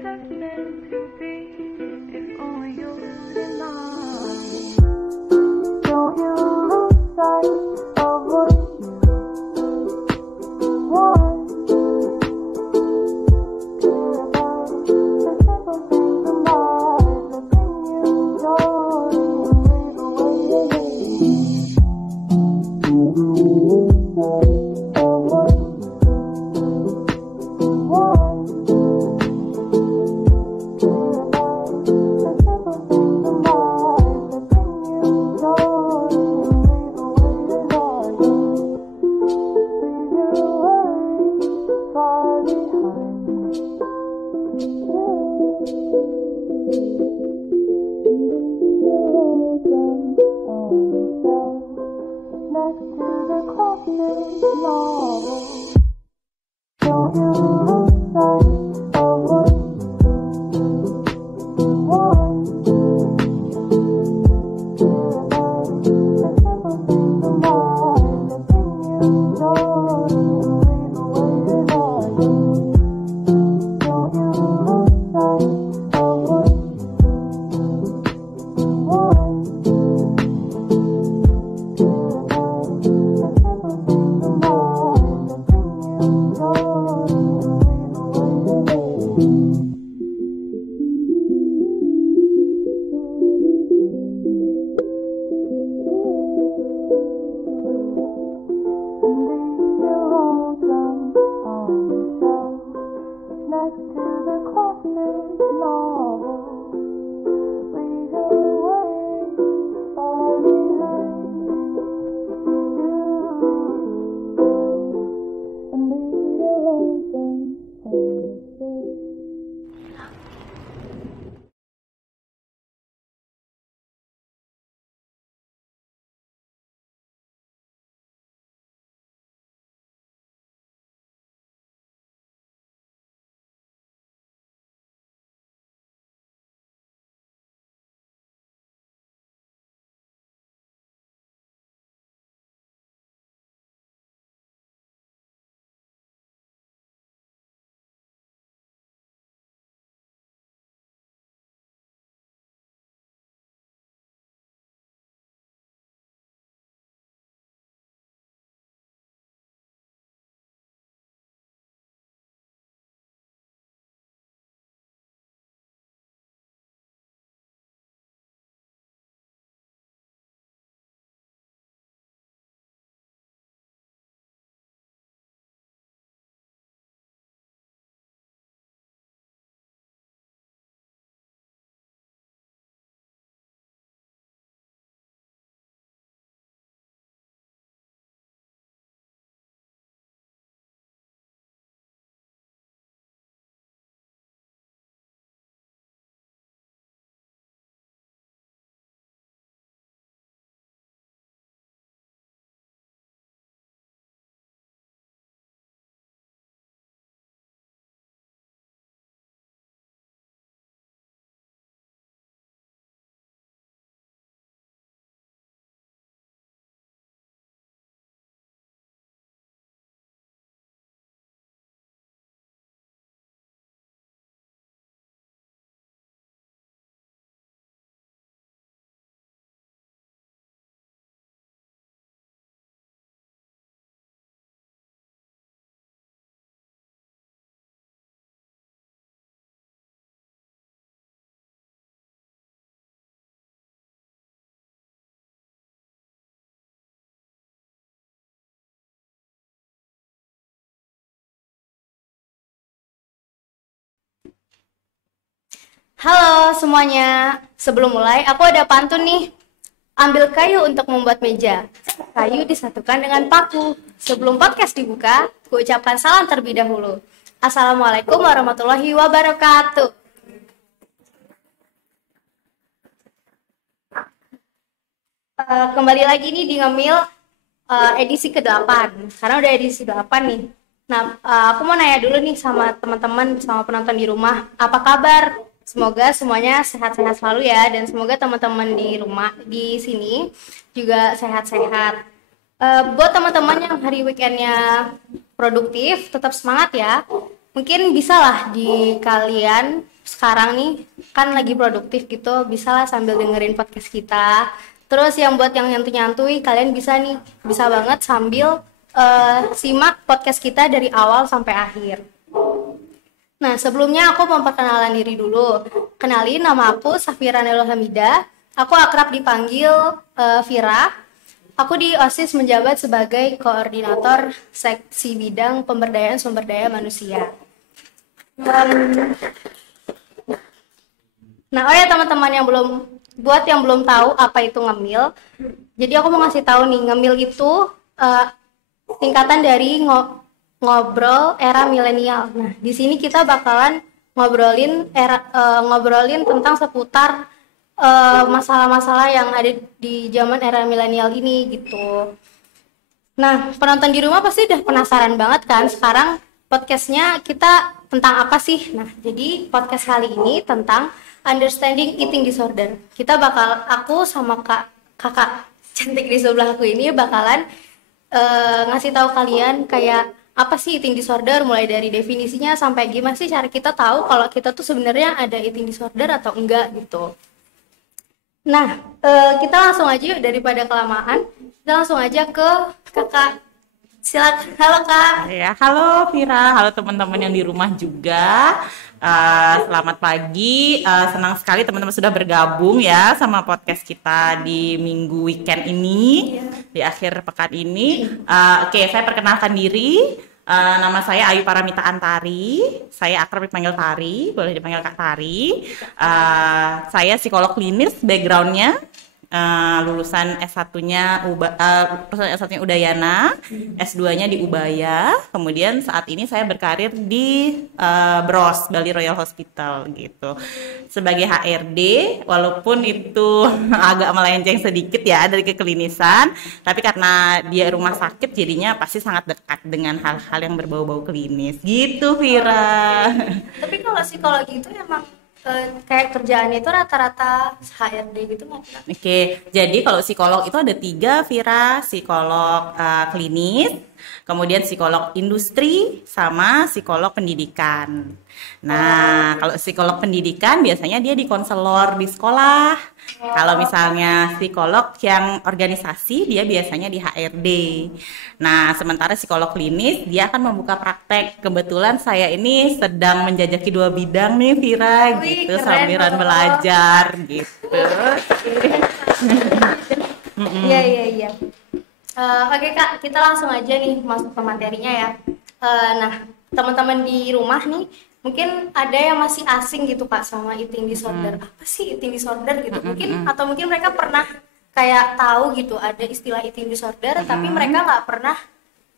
just meant to be. If only you deny. Don't you lose sight of what you want. Care about the simple things in life that bring you joy and leave away your pain. Don't you lose sight of what you want. Care about the simple things in life that bring you joy and leave away your heartache. Leave your worries far behind you. Leave your wisdom on the shelf next to the classic novel. Don't you lose sight of what you want. Care about the simple things in life that bring you joy and leave away your heartache. Don't you lose sight of what you want. Care about the simple things in life that bring you joy and leave away your pain. And leave your lonesome on the shelf next to the classic novel. Leave your worries far behind you. And leave your lonesome on the shelf. Halo semuanya, sebelum mulai aku ada pantun nih. Ambil kayu untuk membuat meja. Kayu disatukan dengan paku. Sebelum podcast dibuka, ku ucapkan salam terlebih dahulu. Assalamualaikum warahmatullahi wabarakatuh. Kembali lagi nih di Ngemil edisi ke-8. Karena udah edisi 8 nih. Nah, aku mau nanya dulu nih sama teman-teman, sama penonton di rumah, apa kabar? Semoga semuanya sehat-sehat selalu ya, dan semoga teman-teman di rumah di sini juga sehat-sehat. Buat teman-teman yang hari weekendnya produktif, tetap semangat ya. mungkin bisa lah di kalian sekarang nih kan lagi produktif gitu, bisa lah sambil dengerin podcast kita. Terus yang buat yang nyantuy-nyantuy, kalian bisa nih, bisa banget sambil simak podcast kita dari awal sampai akhir. Nah, sebelumnya aku mau perkenalan diri dulu. Kenalin, nama aku Safira Nelul Hamida. Aku akrab dipanggil Vira. Aku di OSIS menjabat sebagai koordinator seksi bidang pemberdayaan sumber daya manusia. Nah, oh ya teman-teman buat yang belum tahu apa itu ngemil. Jadi aku mau ngasih tahu nih, ngemil itu singkatan dari ngobrol era milenial. Nah, di sini kita bakalan ngobrolin tentang seputar masalah-masalah yang ada di zaman era milenial ini gitu. Nah, penonton di rumah pasti udah penasaran banget kan sekarang podcastnya kita tentang apa sih? Nah, jadi podcast kali ini tentang understanding eating disorder. Aku sama kakak cantik di sebelah aku ini bakalan ngasih tahu kalian kayak apa sih eating disorder, mulai dari definisinya sampai gimana sih cara kita tahu kalau kita tuh sebenarnya ada eating disorder atau enggak gitu. Nah, kita langsung aja yuk, daripada kelamaan, kita langsung aja ke kakak. Silakan. Halo kak. Ya, halo Vira, halo teman-teman yang di rumah juga. Selamat pagi, senang sekali teman-teman sudah bergabung ya sama podcast kita di minggu weekend ini, di akhir pekan ini. Oke, saya perkenalkan diri. Nama saya Ayu Paramita Antari, saya akrab dipanggil Tari, boleh dipanggil Kak Tari. Saya psikolog klinis backgroundnya, lulusan S1-nya Udayana, S2-nya di Ubaya. Kemudian saat ini saya berkarir di BROS, Bali Royal Hospital gitu. Sebagai HRD, walaupun itu agak melenceng sedikit ya dari keklinisan, tapi karena dia rumah sakit jadinya pasti sangat dekat dengan hal-hal yang berbau-bau klinis. Gitu, Vira. Tapi kalau psikologi itu emang kayak kerjaannya itu rata-rata HRD gitu nggak? Oke, jadi kalau psikolog itu ada 3, Vira. Psikolog klinis, kemudian psikolog industri, sama psikolog pendidikan. Nah, kalau psikolog pendidikan biasanya dia di konselor di sekolah. Kalau misalnya psikolog yang organisasi, dia biasanya di HRD. Nah, sementara psikolog klinis, dia akan membuka praktek. Kebetulan saya ini sedang menjajaki 2 bidang nih, Vira, gitu, sambilan belajar, gitu. Iya. Oke kak, kita langsung aja nih masuk ke materinya ya. Nah, teman-teman di rumah nih, mungkin ada yang masih asing gitu kak sama eating disorder. Apa sih eating disorder gitu? Mungkin mereka pernah kayak tahu gitu ada istilah eating disorder, tapi mereka nggak pernah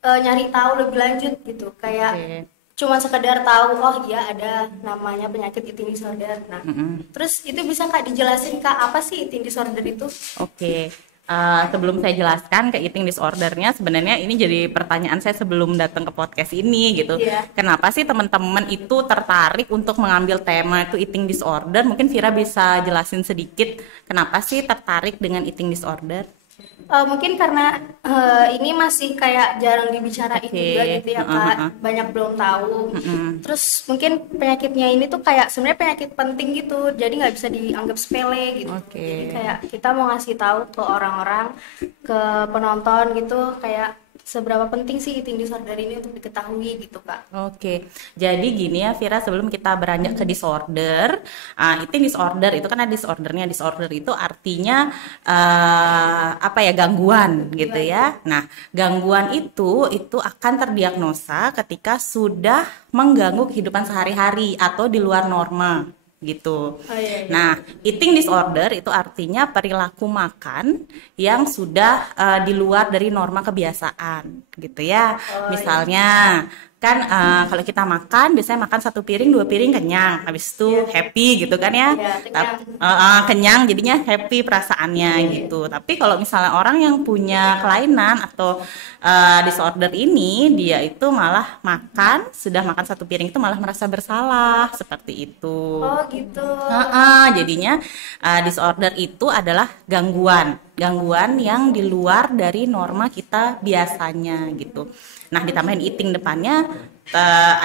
nyari tahu lebih lanjut gitu. Kayak cuma sekedar tahu, oh iya ada namanya penyakit eating disorder. Nah, terus itu bisa kak dijelasin kak apa sih eating disorder itu? Oke. Sebelum saya jelaskan ke eating disordernya, sebenarnya ini jadi pertanyaan saya sebelum datang ke podcast ini gitu. Kenapa sih teman-teman itu tertarik untuk mengambil tema itu eating disorder? Mungkin Vira bisa jelasin sedikit kenapa sih tertarik dengan eating disorder? Mungkin karena ini masih kayak jarang dibicarain juga gitu ya kak, banyak belum tahu. Terus mungkin penyakitnya ini tuh kayak sebenarnya penyakit penting gitu, jadi nggak bisa dianggap sepele gitu. Jadi kayak kita mau ngasih tahu ke orang-orang, ke penonton gitu, kayak seberapa penting sih eating disorder ini untuk diketahui gitu kak. Oke, jadi gini ya Vira, sebelum kita beranjak ke disorder, eating disorder itu kan ada disordernya. Disorder itu artinya gangguan gitu ya. Nah, gangguan itu akan terdiagnosa ketika sudah mengganggu kehidupan sehari-hari atau di luar norma gitu. Nah, eating disorder itu artinya perilaku makan yang sudah di luar dari norma kebiasaan gitu ya. Misalnya kan kalau kita makan biasanya makan 1 piring 2 piring kenyang, habis itu happy gitu kan ya. Kenyang jadinya happy perasaannya gitu. Tapi kalau misalnya orang yang punya kelainan atau disorder ini, dia itu malah sudah makan 1 piring itu malah merasa bersalah seperti itu. Oh gitu. Jadinya disorder itu adalah gangguan yang di luar dari norma kita biasanya gitu. Nah, ditambahin eating depannya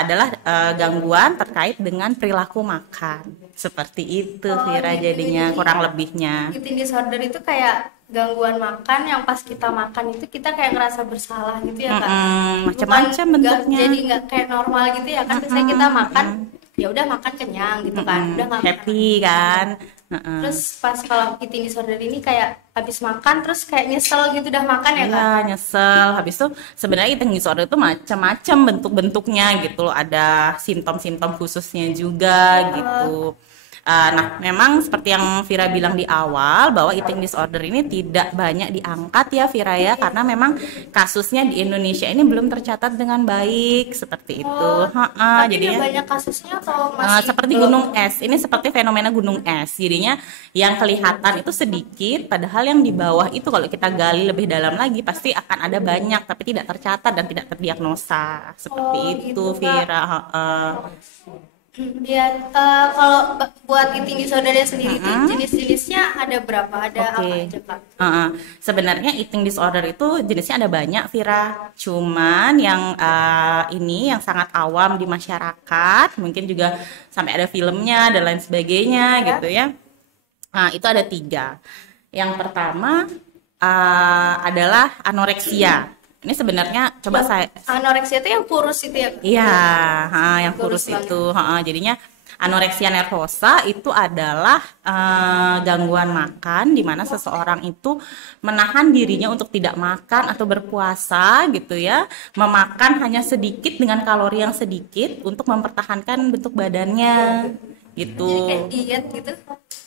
adalah gangguan terkait dengan perilaku makan. Seperti itu, Vira, gitu. jadinya kurang lebihnya. Eating disorder itu kayak gangguan makan yang pas kita makan itu kita kayak ngerasa bersalah gitu ya Kak. Macam-macam bentuknya. Jadi nggak kayak normal gitu ya kan. Biasanya kita makan ya udah makan kenyang gitu kan. Udah nggak makan. Happy kan. Terus pas kalau eating disorder ini kayak habis makan terus kayak nyesel gitu udah makan ya Kak. Iya, nyesel. Habis itu sebenarnya eating disorder itu macam-macam bentuk-bentuknya gitu loh. Ada simptom-simptom khususnya juga gitu. Nah, memang seperti yang Vira bilang di awal bahwa eating disorder ini tidak banyak diangkat ya Vira ya, karena memang kasusnya di Indonesia ini belum tercatat dengan baik seperti itu. Tapi Jadinya banyak kasusnya atau masih seperti gunung es. Ini seperti fenomena gunung es. Jadinya yang kelihatan itu sedikit, padahal yang di bawah itu kalau kita gali lebih dalam lagi pasti akan ada banyak, tapi tidak tercatat dan tidak terdiagnosa. Seperti itu, gitu, Vira. Ya, kalau buat eating disordernya sendiri itu jenis-jenisnya ada berapa? Ada apa aja Kak? Sebenarnya eating disorder itu jenisnya ada banyak, Vira. Cuman yang ini yang sangat awam di masyarakat, mungkin juga sampai ada filmnya dan lain sebagainya gitu ya. Nah, itu ada 3. Yang pertama adalah anoreksia. Ini sebenarnya coba saya Anoreksia itu yang kurus itu ya? Iya, yang kurus itu. Jadinya anoreksia nervosa itu adalah gangguan makan di mana seseorang itu menahan dirinya untuk tidak makan atau berpuasa gitu ya, memakan hanya sedikit dengan kalori yang sedikit untuk mempertahankan bentuk badannya gitu. Jadi kayak diet gitu?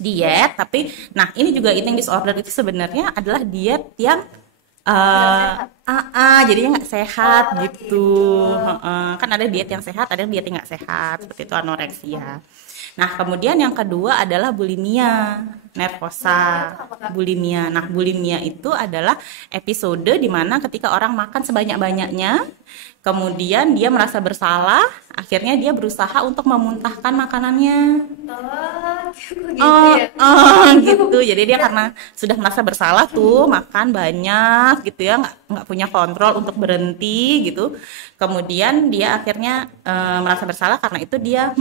Diet, tapi nah ini juga eating disorder itu sebenarnya adalah diet yang jadinya nggak sehat gitu. Kan ada diet yang sehat, ada diet yang nggak sehat, seperti itu anoreksia. Nah, kemudian yang kedua adalah bulimia nervosa. Bulimia. Nah, bulimia itu adalah episode di mana ketika orang makan sebanyak-banyaknya, kemudian dia merasa bersalah, akhirnya dia berusaha untuk memuntahkan makanannya. Gitu. Jadi dia karena sudah merasa bersalah tuh makan banyak gitu ya, nggak punya kontrol untuk berhenti gitu. Kemudian dia akhirnya merasa bersalah karena itu dia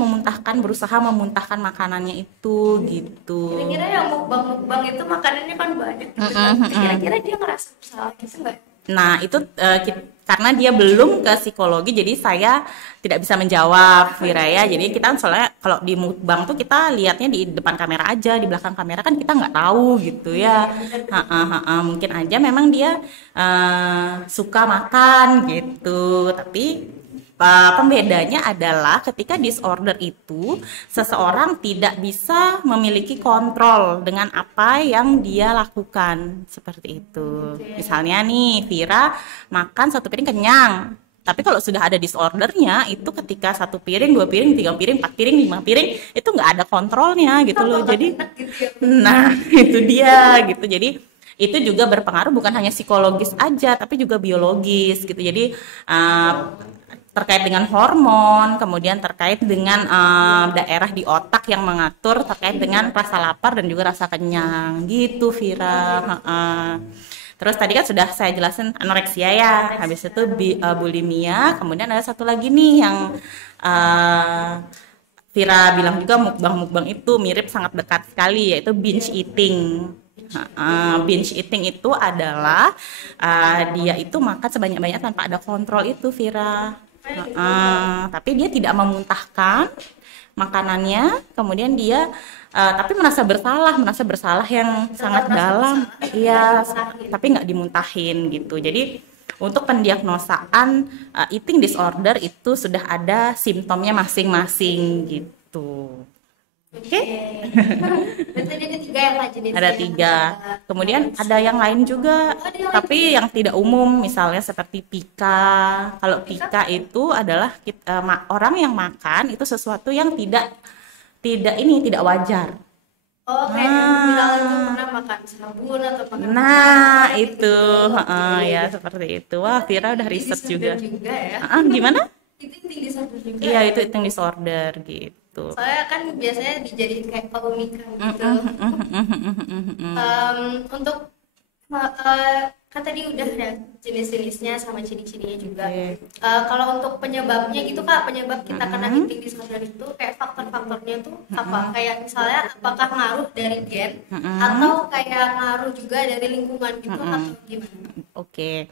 berusaha memuntahkan makanannya itu gitu. Kira-kira yang mukbang itu makanannya kan banyak gitu kan. Kira-kira dia ngerasa bersalah gitu nggak? Nah, itu karena dia belum ke psikologi, jadi saya tidak bisa menjawab, Vira ya. Jadi kita soalnya kalau di mukbang tuh kita lihatnya di depan kamera aja, di belakang kamera kan kita nggak tahu gitu ya. Mungkin aja memang dia suka makan gitu, tapi pembedanya adalah ketika disorder itu seseorang tidak bisa memiliki kontrol dengan apa yang dia lakukan seperti itu. Misalnya nih Vira makan 1 piring kenyang, tapi kalau sudah ada disordernya itu ketika 1 piring, 2 piring, 3 piring, 4 piring, 5 piring itu nggak ada kontrolnya gitu loh. Jadi nah itu dia gitu. Jadi itu juga berpengaruh bukan hanya psikologis aja tapi juga biologis gitu. Jadi terkait dengan hormon, kemudian terkait dengan daerah di otak yang mengatur terkait dengan rasa lapar dan juga rasa kenyang gitu, Vira. Terus tadi kan sudah saya jelasin anoreksia ya, habis itu bulimia, kemudian ada satu lagi nih yang Vira bilang juga mukbang itu mirip sangat dekat sekali, yaitu binge eating. Binge eating itu adalah dia itu makan sebanyak-banyak tanpa ada kontrol itu, Vira. Tapi dia tidak memuntahkan makanannya, kemudian dia tapi merasa bersalah yang sangat dalam, iya, tapi nggak dimuntahin gitu. Jadi untuk pendiagnosaan eating disorder itu sudah ada simptomnya masing-masing gitu. Oke. Berarti ada 3 ya Kak jenisnya. Ada 3. Kemudian ada yang lain juga, tapi yang tidak umum, misalnya seperti pika. Kalau pika itu adalah orang yang makan itu sesuatu yang tidak wajar. Misalnya itu pernah makan sabun atau makan itu ya seperti itu. Wah, Vira udah riset juga. Ya. Gimana? Itu eating disorder juga. Iya, itu eating disorder gitu. Soalnya kan biasanya dijadiin kayak pemikan gitu. Untuk kan tadi udah ya jenis-jenisnya sama ciri-cirinya juga. Oke. Kalau untuk penyebabnya gitu Kak, penyebab kita kena eating disorder itu kayak faktor-faktornya tuh apa? Kayak misalnya apakah ngaruh dari gen atau kayak ngaruh juga dari lingkungan gitu atau gimana? Oke.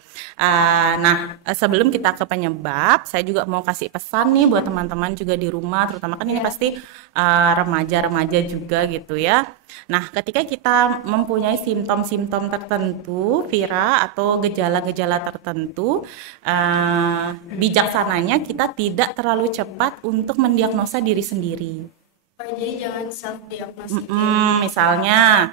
Nah, sebelum kita ke penyebab, saya juga mau kasih pesan nih buat teman-teman juga di rumah, terutama kan ini pasti remaja-remaja juga gitu ya. Nah, ketika kita mempunyai simptom-simptom tertentu, Vira, atau gejala-gejala tertentu, bijaksananya kita tidak terlalu cepat untuk mendiagnosa diri sendiri. Jadi jangan self diagnosis. Misalnya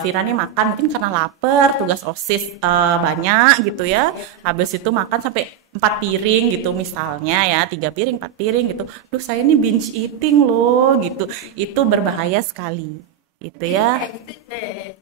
Vira nih makan mungkin karena lapar, tugas OSIS banyak gitu ya, habis itu makan sampai 4 piring gitu misalnya ya, 3 piring 4 piring gitu, duh saya ini binge eating loh gitu, itu berbahaya sekali gitu ya.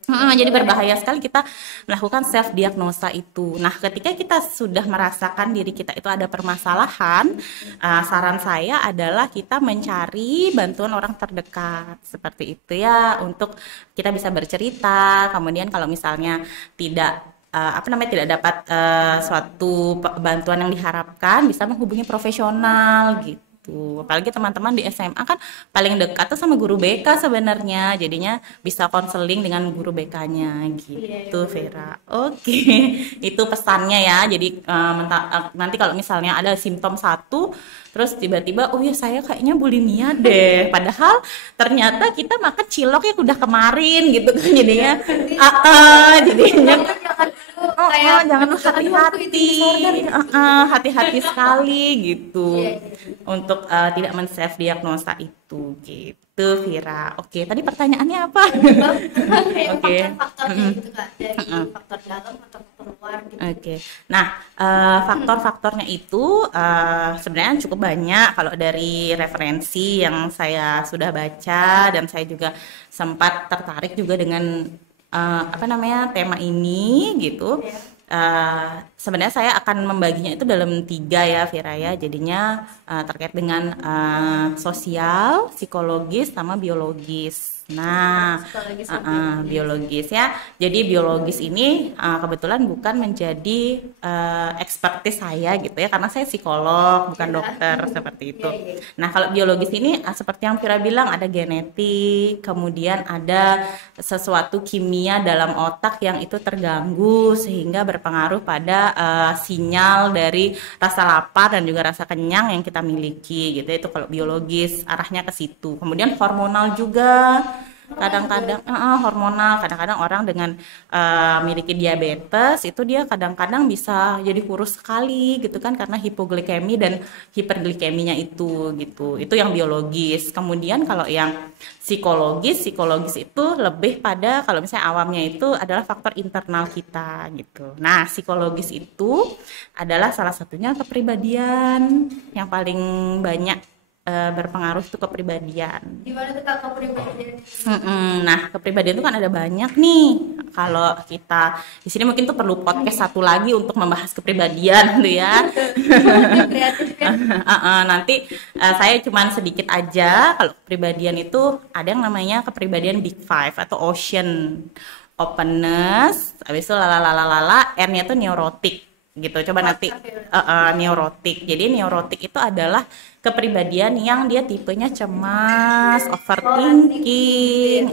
Jadi berbahaya sekali kita melakukan self diagnosa itu. Nah, ketika kita sudah merasakan diri kita itu ada permasalahan, saran saya adalah kita mencari bantuan orang terdekat seperti itu ya, untuk kita bisa bercerita. Kemudian kalau misalnya tidak tidak dapat suatu bantuan yang diharapkan, bisa menghubungi profesional gitu. Apalagi teman-teman di SMA kan paling dekat tuh sama guru BK sebenarnya, jadinya bisa konseling dengan guru BK-nya gitu, Vera. Oke. Itu pesannya ya. Jadi nanti kalau misalnya ada simptom satu terus tiba-tiba oh ya saya kayaknya bulimia deh, padahal ternyata kita makan cilok yang udah kemarin gitu kan, jadinya jadinya jangan hati-hati sekali gitu untuk tidak men-self diagnosa itu gitu, Vira. Oke, tadi pertanyaannya apa? Oke. Faktor-faktornya gitu Kak, dari faktor dalam atau faktor luar gitu. Oke. Nah, faktor-faktornya itu sebenarnya cukup banyak kalau dari referensi yang saya sudah baca, dan saya juga sempat tertarik juga dengan tema ini gitu. Sebenarnya saya akan membaginya itu dalam 3 ya, Vira ya. Jadinya terkait dengan sosial, psikologis, sama biologis. Nah, biologis ya. Jadi biologis ini kebetulan bukan menjadi expertise saya gitu ya, karena saya psikolog bukan dokter seperti itu. Nah, kalau biologis ini seperti yang Vira bilang, ada genetik, kemudian ada sesuatu kimia dalam otak yang itu terganggu sehingga berpengaruh pada sinyal dari rasa lapar dan juga rasa kenyang yang kita miliki gitu. Itu kalau biologis arahnya ke situ. Kemudian hormonal juga. Kadang-kadang hormonal, kadang-kadang orang dengan miliki diabetes itu dia kadang-kadang bisa jadi kurus sekali gitu kan, karena hipoglikemi dan hiperglikeminya itu gitu. Itu yang biologis. Kemudian kalau yang psikologis itu lebih pada, kalau misalnya awamnya itu adalah faktor internal kita gitu. Nah, psikologis itu adalah salah satunya kepribadian yang paling banyak berpengaruh itu kepribadian. Gimana tuh Kak kepribadian? Nah, kepribadian itu kan ada banyak nih. Kalau kita di sini mungkin tuh perlu podcast satu lagi untuk membahas kepribadian tuh ya. Nanti saya cuman sedikit aja. Kalau kepribadian itu ada yang namanya kepribadian Big Five atau Ocean. Openness, habis itu N-nya tuh neurotik gitu. Coba nanti neurotik. Jadi neurotik itu adalah kepribadian yang dia tipenya cemas, overthinking,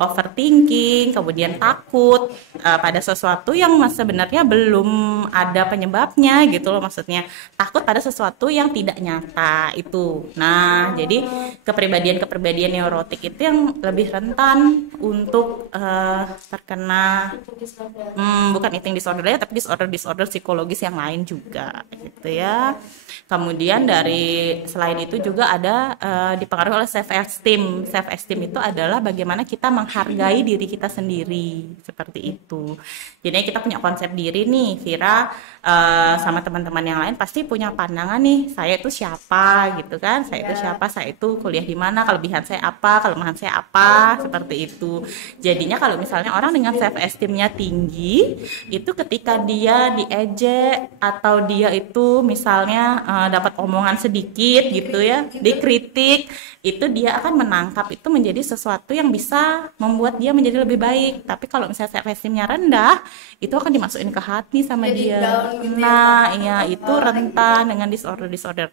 overthinking, kemudian takut pada sesuatu yang sebenarnya belum ada penyebabnya gitu loh, maksudnya takut pada sesuatu yang tidak nyata itu. Nah, jadi kepribadian neurotik itu yang lebih rentan untuk terkena bukan eating disorder ya, tapi disorder psikologis yang lain juga gitu ya. Kemudian dari selain itu juga ada dipengaruhi oleh self esteem. Self esteem itu adalah bagaimana kita menghargai diri kita sendiri, seperti itu. Jadi kita punya konsep diri nih, Vira sama teman-teman yang lain pasti punya pandangan nih, saya itu siapa gitu kan? Saya itu siapa? Saya itu kuliah di mana? Kelebihan saya apa? Kelemahan saya apa? Seperti itu. Jadinya kalau misalnya orang dengan self esteemnya tinggi, itu ketika dia diejek atau dia itu misalnya dapat omongan omongan sedikit gitu ya, dikritik, itu dia akan menangkap itu menjadi sesuatu yang bisa membuat dia menjadi lebih baik. Tapi kalau misalnya self esteemnya rendah, itu akan dimasukin ke hati sama Jadi dia. down gitu ya, Nah, Kak. iya itu rentan dengan disorder.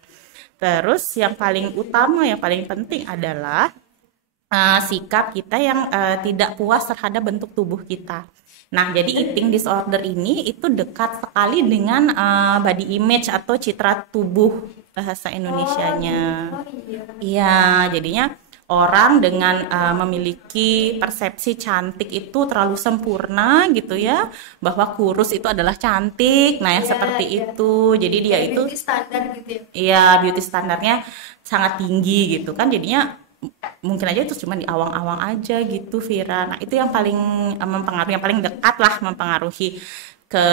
Terus yang paling utama, yang paling penting adalah sikap kita yang tidak puas terhadap bentuk tubuh kita. Nah, jadi eating disorder ini itu dekat sekali dengan body image atau citra tubuh bahasa Indonesianya. Oh iya. Iya, jadinya orang dengan memiliki persepsi cantik itu terlalu sempurna gitu ya, bahwa kurus itu adalah cantik. Nah, yang Iya, seperti iya. itu. Jadi dia itu Beauty standar gitu ya. iya, beauty standarnya sangat tinggi gitu kan, jadinya mungkin aja itu cuma di awang-awang aja gitu, Vira. Nah, itu yang paling mempengaruhi, yang paling dekat lah mempengaruhi ke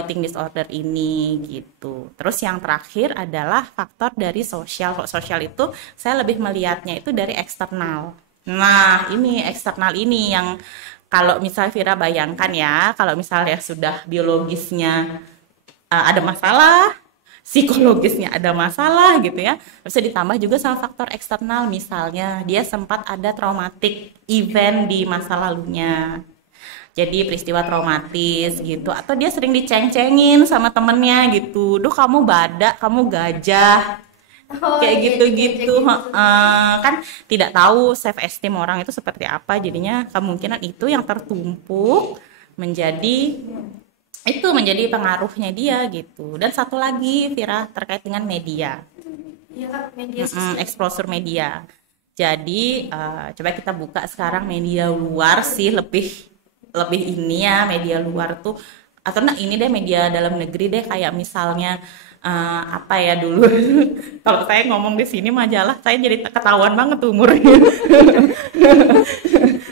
eating disorder ini gitu. Terus yang terakhir adalah faktor dari sosial. Kalau sosial itu saya lebih melihatnya itu dari eksternal. Nah, ini eksternal ini yang kalau misalnya Vira bayangkan ya, kalau misalnya sudah biologisnya ada masalah, psikologisnya ada masalah gitu ya, bisa ditambah juga sama faktor eksternal, misalnya dia sempat ada traumatic event di masa lalunya, jadi peristiwa traumatis gitu, atau dia sering diceng-cengin sama temennya gitu, duh kamu badak, kamu gajah, Oh kayak iya, gitu-gitu. gitu. Kan tidak tahu self esteem orang itu seperti apa, jadinya kemungkinan itu yang tertumpuk menjadi pengaruhnya dia gitu. Dan satu lagi Vira terkait dengan media, Iya Kak, media sosial. exposure media. Jadi coba kita buka sekarang media luar sih, lebih ini ya, media luar tuh, atau nah ini deh media dalam negeri deh, kayak misalnya apa ya dulu kalau saya ngomong di sini majalah saya jadi ketahuan banget umurnya.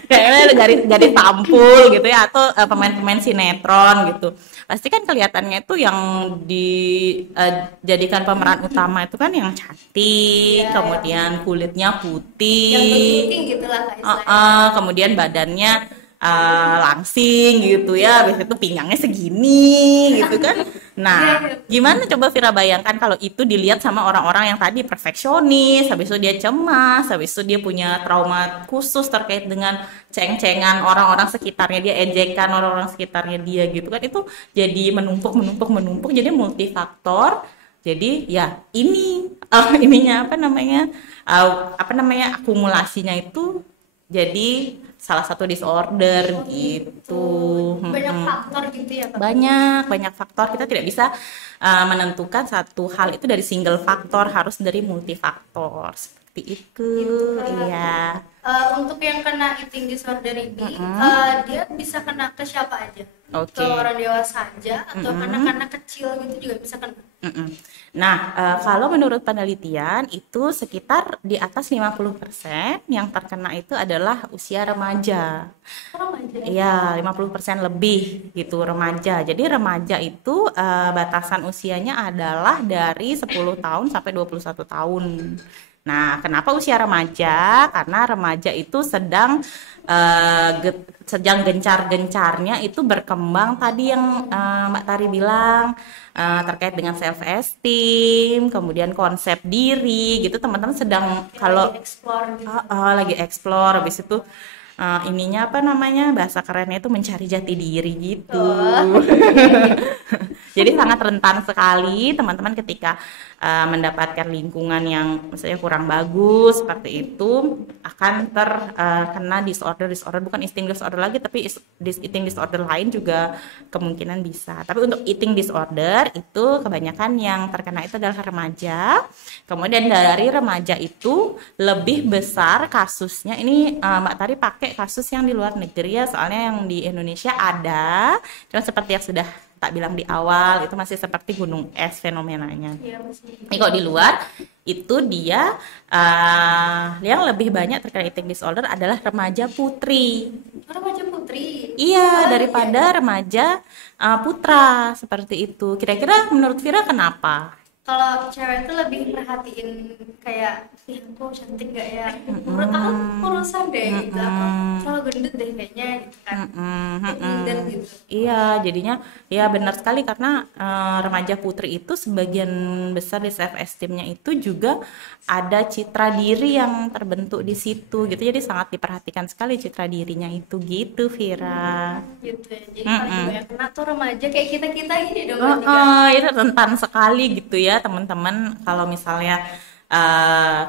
Kayaknya dari tampul gitu ya, atau pemain-pemain sinetron gitu, pasti kan kelihatannya itu yang dijadikan pemeran utama itu kan yang cantik, Iya, kemudian kulitnya Yang putih, good looking gitu lah Kak istilahnya. kemudian badannya langsing gitu ya, habis itu pinggangnya segini gitu kan. Nah, gimana coba Vira bayangkan kalau itu dilihat sama orang-orang yang tadi perfeksionis, habis itu dia cemas, habis itu dia punya trauma khusus terkait dengan ceng-cengan orang-orang sekitarnya dia, ejekan orang-orang sekitarnya dia gitu kan, itu jadi menumpuk, jadi multifaktor. Jadi ya ini ininya apa namanya akumulasinya itu jadi salah satu disorder gitu. Banyak faktor gitu ya Kak. Banyak faktor, kita tidak bisa menentukan satu hal itu dari single faktor, harus dari multifaktor seperti itu. Iya. Untuk yang kena eating disorder ini, dia bisa kena ke siapa aja? Oke. Ke orang dewasa aja atau anak-anak kecil gitu juga bisa kena? Nah, kalau menurut penelitian itu sekitar di atas 50% yang terkena itu adalah usia remaja. Remaja. Iya, 50% lebih gitu remaja. Jadi remaja itu batasan usianya adalah dari 10 tahun sampai 21 tahun. Nah, kenapa usia remaja? Karena remaja itu sedang gencar-gencarnya itu berkembang tadi yang Mbak Tari bilang, terkait dengan self esteem, kemudian konsep diri gitu, teman-teman sedang kalau Explore gitu. lagi explore, habis itu ininya apa namanya, bahasa kerennya itu mencari jati diri gitu. Jadi sangat rentan sekali teman-teman ketika mendapatkan lingkungan yang misalnya kurang bagus seperti itu, akan terkena disorder, bukan eating disorder lagi, tapi eating disorder lain juga kemungkinan bisa. Tapi untuk eating disorder itu kebanyakan yang terkena itu adalah remaja. Kemudian dari remaja itu lebih besar kasusnya, ini Mbak Tari pakai kasus yang di luar negeri ya, soalnya yang di Indonesia ada, cuma seperti yang sudah tak bilang di awal, itu masih seperti gunung es fenomenanya. Iya, masih. Ini kalau di luar itu dia yang lebih banyak terkena eating disorder adalah remaja putri. Remaja putri. Iya, daripada remaja putra seperti itu. Kira-kira menurut Vira kenapa? Kalau cewek itu lebih perhatiin kayak ih aku cantik gak ya, menurut aku kurusan deh gitu, aku terlalu gendut deh kayaknya gitu kan. Minder gitu. Iya, jadinya ya benar sekali karena remaja putri itu sebagian besar di self esteemnya itu juga ada citra diri yang terbentuk di situ gitu. Jadi sangat diperhatikan sekali citra dirinya itu gitu, Vira. Gitu ya, jadi paling juga yang kena tuh remaja kayak kita gini dong berarti kan. Itu rentan sekali gitu ya teman-teman kalau misalnya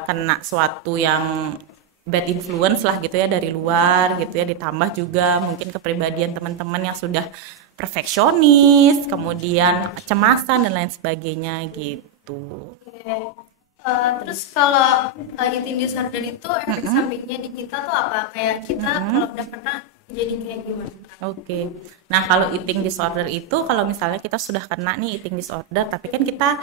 kena suatu yang bad influence lah gitu ya dari luar gitu ya, ditambah juga mungkin kepribadian teman-teman yang sudah perfeksionis, kemudian kecemasan dan lain sebagainya gitu. Oke. Terus kalau eating disorder itu efek sampingnya di kita tuh apa? Kayak kita kalau udah kena jadi kayak gimana? Oke. Nah, kalau eating disorder itu kalau misalnya kita sudah kena nih eating disorder, tapi kan kita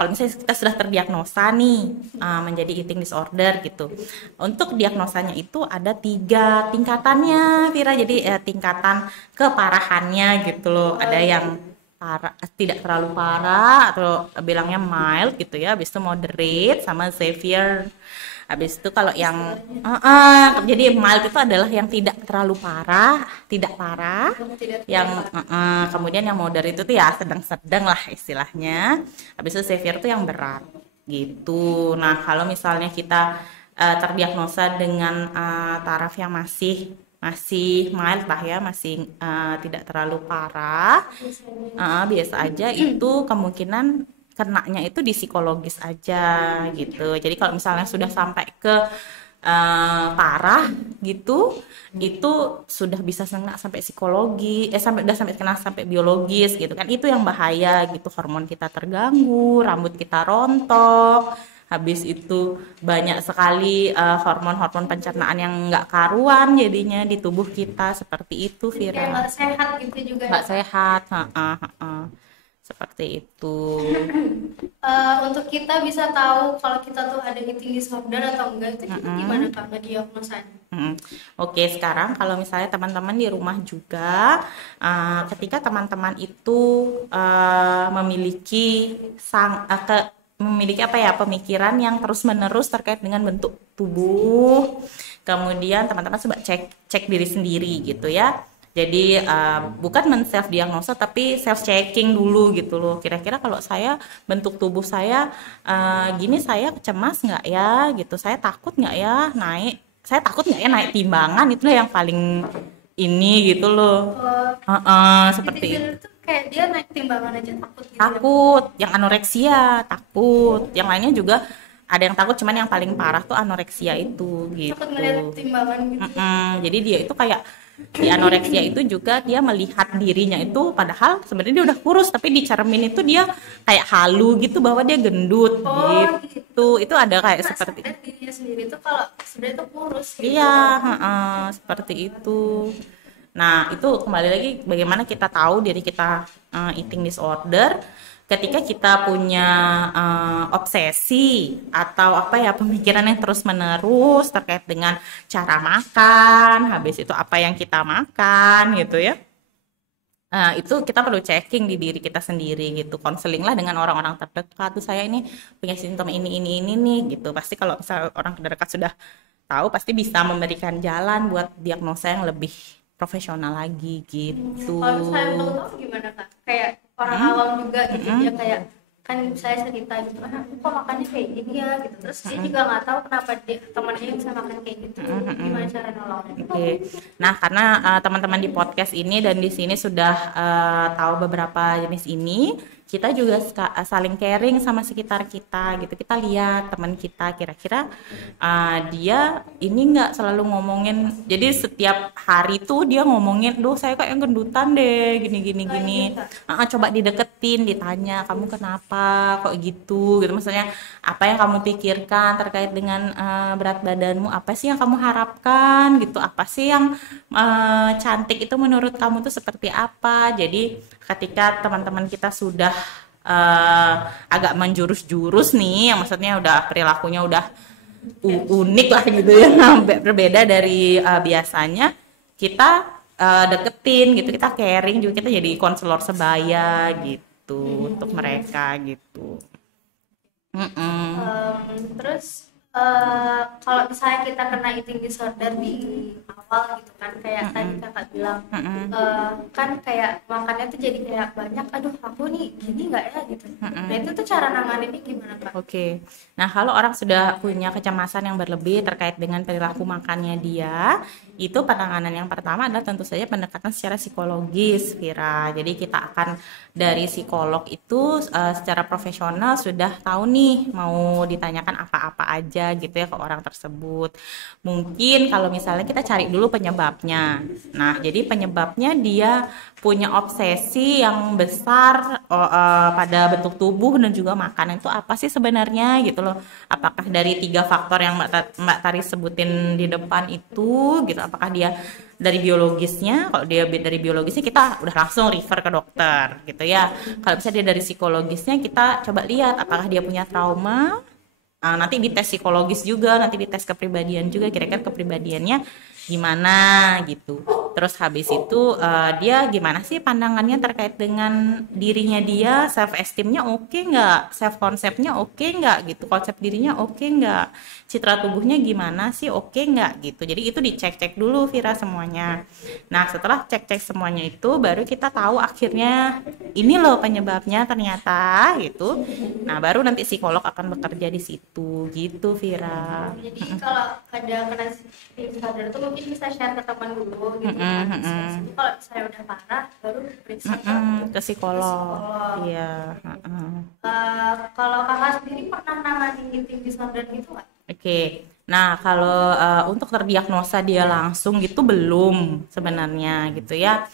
kalau misalnya kita sudah terdiagnosa nih menjadi eating disorder gitu. Untuk diagnosanya itu ada 3 tingkatannya, Vira. Jadi tingkatan keparahannya gitu loh. Ada yang parah, tidak terlalu parah atau bilangnya mild gitu ya. Habis itu moderate sama severe. Habis itu kalau yang jadi mild itu adalah yang tidak terlalu parah, tidak parah. Tidak Yang kemudian yang moderate itu tuh ya sedang-sedang lah istilahnya. Habis itu severe itu yang berat gitu. Nah, kalau misalnya kita terdiagnosa dengan taraf yang masih mild lah ya, masih tidak terlalu parah, biasa aja, itu kemungkinan kenanya itu di psikologis aja gitu. Jadi kalau misalnya sudah sampai ke parah gitu, itu sudah bisa kena sampai psikologi, udah sampai kena sampai biologis gitu kan. Itu yang bahaya gitu, hormon kita terganggu, rambut kita rontok. Habis itu banyak sekali hormon-hormon pencernaan yang nggak karuan jadinya di tubuh kita, seperti itu, kayak Vira. nggak sehat gitu juga. Nggak sehat, seperti itu. Untuk kita bisa tahu kalau kita tuh ada eating disorder atau enggak itu kita gimana Kak ngediagnosanya? Oke, sekarang kalau misalnya teman-teman di rumah juga, ketika teman-teman itu memiliki apa ya, pemikiran yang terus-menerus terkait dengan bentuk tubuh, kemudian teman-teman coba cek diri sendiri gitu ya. Jadi bukan men-self diagnosa tapi self checking dulu gitu loh. Kira-kira kalau saya bentuk tubuh saya gini, saya cemas nggak ya gitu. Saya takut nggak ya naik. Saya takut nggak ya naik timbangan, itu yang paling ini gitu loh. Seperti itu. Itu kayak dia naik timbangan aja takut gitu. Takut, yang anoreksia takut, yang lainnya juga ada yang takut, cuman yang paling parah tuh anoreksia itu gitu. Takut ngeliat timbangan gitu. Jadi dia itu kayak di anoreksia itu juga dia melihat dirinya itu padahal sebenarnya dia udah kurus, tapi di cermin itu dia kayak halu gitu bahwa dia gendut gitu. Itu ada kayak seperti dirinya sendiri tuh kalau sebenarnya tuh kurus gitu. iya, seperti itu. Nah, itu kembali lagi bagaimana kita tahu diri kita eating disorder. Ketika kita punya obsesi atau apa ya, pemikiran yang terus-menerus terkait dengan cara makan, habis itu apa yang kita makan gitu ya. Itu kita perlu checking di diri kita sendiri gitu. Konseling lah dengan orang-orang terdekat. Tuh saya ini punya simptom ini nih gitu. Pasti kalau misalnya orang terdekat sudah tahu, pasti bisa memberikan jalan buat diagnosa yang lebih profesional lagi gitu. Kalau misalnya belum tahu gimana Kak? Kayak orang awam juga gitu, dia kayak kan saya cerita gitu, aku kok makannya kayak gini ya gitu, terus dia juga nggak tahu kenapa temannya bisa makan kayak gitu, gimana cara nolongnya? Oke. Nah, karena teman-teman di podcast ini dan di sini sudah tahu beberapa jenis ini, kita juga saling caring sama sekitar kita gitu. Kita lihat teman kita kira-kira dia ini nggak selalu ngomongin. Jadi setiap hari tuh dia ngomongin, "Duh, saya kayak gendutan deh, gini." Coba dideketin, ditanya, "Kamu kenapa? Kok gitu?" Gitu. Maksudnya apa yang kamu pikirkan terkait dengan berat badanmu? Apa sih yang kamu harapkan gitu? Apa sih yang cantik itu menurut kamu tuh seperti apa? Jadi ketika teman-teman kita sudah agak menjurus-jurus nih, yang maksudnya udah perilakunya udah unik lah gitu ya, berbeda dari biasanya, kita deketin gitu, kita caring juga, kita jadi konselor sebaya gitu untuk mereka gitu. Terus Kalau misalnya kita kena eating disorder di awal gitu kan, kayak tadi kakak bilang, kan kayak makannya tuh jadi kayak banyak, aduh aku nih gini nggak ya gitu. Nah itu tuh cara nanganinnya gimana kak? Oke. Nah, kalau orang sudah punya kecemasan yang berlebih terkait dengan perilaku makannya dia, itu penanganan yang pertama adalah tentu saja pendekatan secara psikologis, Vira. Jadi kita akan dari psikolog itu secara profesional sudah tahu nih mau ditanyakan apa-apa aja gitu ya ke orang tersebut. Mungkin kalau misalnya kita cari dulu penyebabnya. Nah, jadi penyebabnya dia punya obsesi yang besar pada bentuk tubuh dan juga makanan itu apa sih sebenarnya gitu loh. Apakah dari 3 faktor yang Mbak Tari sebutin di depan itu gitu, apakah dia dari biologisnya? Kalau dia dari biologisnya kita udah langsung refer ke dokter gitu ya. Kalau misalnya dia dari psikologisnya kita coba lihat apakah dia punya trauma. Nanti dites psikologis juga, nanti dites kepribadian juga, kira-kira kepribadiannya gimana gitu. Terus habis itu dia gimana sih pandangannya terkait dengan dirinya dia, self esteemnya oke nggak, self konsepnya oke nggak gitu, konsep dirinya oke nggak, citra tubuhnya gimana sih, oke nggak gitu. Jadi itu dicek-cek dulu Vira semuanya. Nah setelah cek-cek semuanya itu baru kita tahu akhirnya ini loh penyebabnya ternyata gitu. Nah baru nanti psikolog akan bekerja di situ gitu Vira. Jadi kalau ada kena eating disorder tuh mungkin bisa share ke teman dulu gitu kan. Jadi kalau misalnya udah parah baru periksa ke psikolog. Iya. Kalau kakak sendiri pernah nanganin eating disorder gitu nggak? Oke. Nah, kalau untuk terdiagnosa dia langsung gitu belum sebenarnya gitu ya.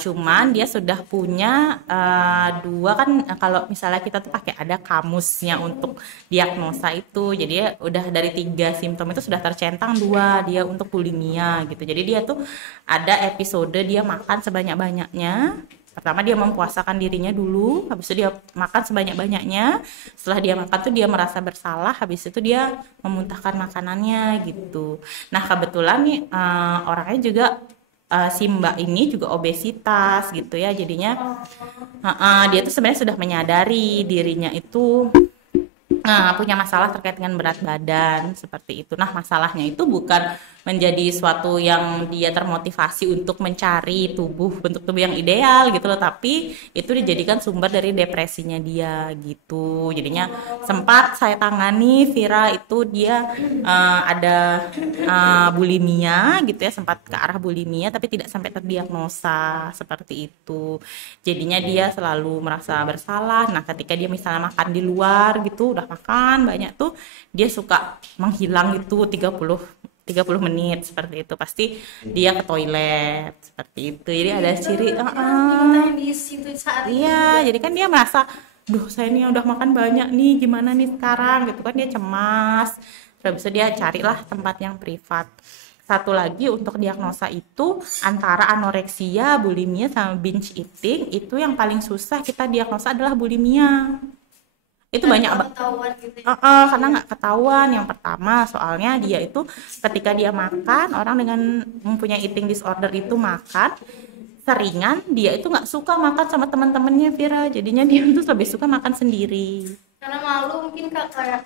Cuman dia sudah punya 2 kan kalau misalnya kita tuh pakai ada kamusnya untuk diagnosa itu. Jadi ya udah dari 3 simptom itu sudah tercentang 2 dia untuk bulimia gitu. Jadi dia tuh ada episode dia makan sebanyak-banyaknya. Pertama dia mempuasakan dirinya dulu, habis itu dia makan sebanyak-banyaknya. Setelah dia makan tuh dia merasa bersalah, habis itu dia memuntahkan makanannya gitu. Nah kebetulan nih orangnya juga si Mbak ini juga obesitas gitu ya, jadinya dia tuh sebenarnya sudah menyadari dirinya itu punya masalah terkait dengan berat badan seperti itu. Nah, masalahnya itu bukan menjadi suatu yang dia termotivasi untuk mencari bentuk tubuh yang ideal gitu loh, tapi itu dijadikan sumber dari depresinya dia gitu. Jadinya sempat saya tangani Vira itu dia ada bulimia gitu ya, sempat ke arah bulimia tapi tidak sampai terdiagnosa seperti itu. Jadinya dia selalu merasa bersalah. Nah, ketika dia misalnya makan di luar gitu, udah makan banyak tuh dia suka menghilang itu 30 menit seperti itu, pasti dia ke toilet seperti itu. Jadi ada ciri iya, jadi kan dia merasa duh saya ini udah makan banyak nih gimana nih sekarang gitu kan, dia cemas. Terus bisa dia carilah tempat yang privat. Satu lagi untuk diagnosa itu antara anoreksia, bulimia sama binge eating, itu yang paling susah kita diagnosa adalah bulimia. Itu banyak gitu. karena nggak ketahuan. Yang pertama soalnya dia itu ketika dia makan, orang dengan mempunyai eating disorder itu makan seringan, dia itu nggak suka makan sama teman-temannya Vira, jadinya dia itu lebih suka makan sendiri Karena malu mungkin kak, kayak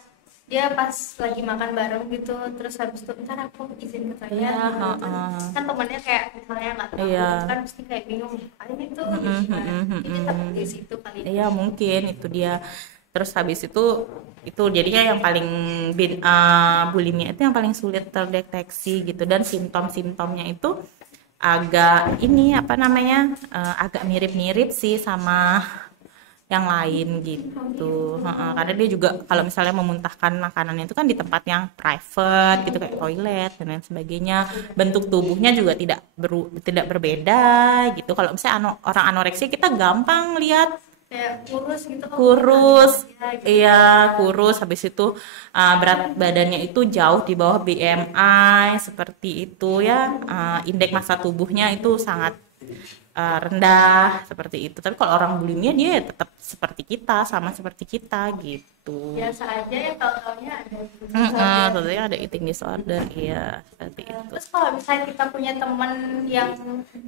dia pas lagi makan bareng gitu, terus habis itu ntar aku izin ke toilet kan temennya kayak misalnya nggak tahu kan pasti kayak bingung ini tuh ini tapi di situ kali iya mungkin itu dia. Terus habis itu jadinya yang paling bulimia itu yang paling sulit terdeteksi gitu, dan simptom-simptomnya itu agak agak mirip-mirip sih sama yang lain gitu. Karena dia juga kalau misalnya memuntahkan makanannya itu kan di tempat yang private gitu kayak toilet dan lain sebagainya. Bentuk tubuhnya juga tidak berbeda gitu. Kalau misalnya orang anoreksia kita gampang lihat kayak kurus, iya kurus, habis itu berat badannya itu jauh di bawah BMI seperti itu ya, indeks massa tubuhnya itu sangat rendah seperti itu. Tapi kalau orang bulimia dia tetap seperti kita, sama seperti kita gitu. Biasa aja ya, tahu-taunya ada tentunya ada eating disorder, iya seperti itu. Terus kalau misalnya kita punya teman yang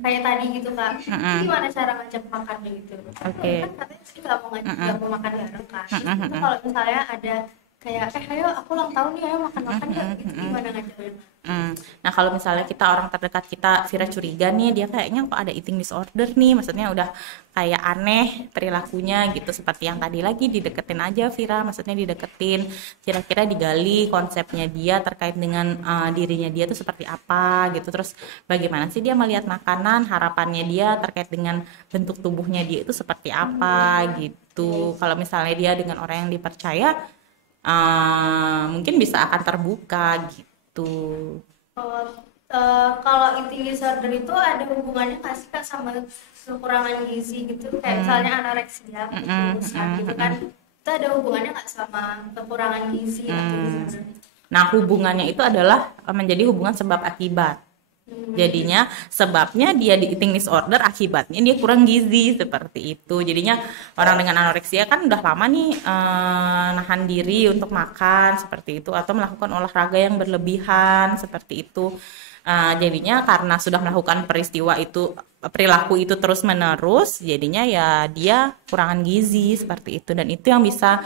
kayak tadi gitu kak, gimana cara ngajak makan gitu? Oke. Kan katanya sih nggak mau makan bareng kan. Itu kalau misalnya ada kayak ayo aku ulang tahun nih, ayo makan-makan yuk, gitu gimana ngajarin? Nah, kalau misalnya kita orang terdekat kita, Vira curiga nih dia kayaknya kok ada eating disorder nih, maksudnya udah kayak aneh perilakunya gitu, seperti yang tadi lagi dideketin aja Vira, maksudnya dideketin, kira-kira digali konsepnya dia terkait dengan dirinya dia tuh seperti apa gitu, terus bagaimana sih dia melihat makanan, harapannya dia terkait dengan bentuk tubuhnya dia itu seperti apa gitu. Kalau misalnya dia dengan orang yang dipercaya, mungkin bisa akan terbuka gitu. Kalau kalau eating disorder itu ada hubungannya nggak sih Kak sama kekurangan gizi gitu? Kayak misalnya anoreksia, kurusan gitu kan? Itu ada hubungannya nggak sama kekurangan gizi atau gimana? Nah, hubungannya itu adalah menjadi hubungan sebab akibat. Jadinya sebabnya dia di eating disorder, akibatnya dia kurang gizi seperti itu. Jadinya orang dengan anoreksia kan udah lama nih nahan diri untuk makan seperti itu atau melakukan olahraga yang berlebihan seperti itu. Jadinya karena sudah melakukan perilaku itu terus menerus, jadinya ya dia kurangan gizi seperti itu, dan itu yang bisa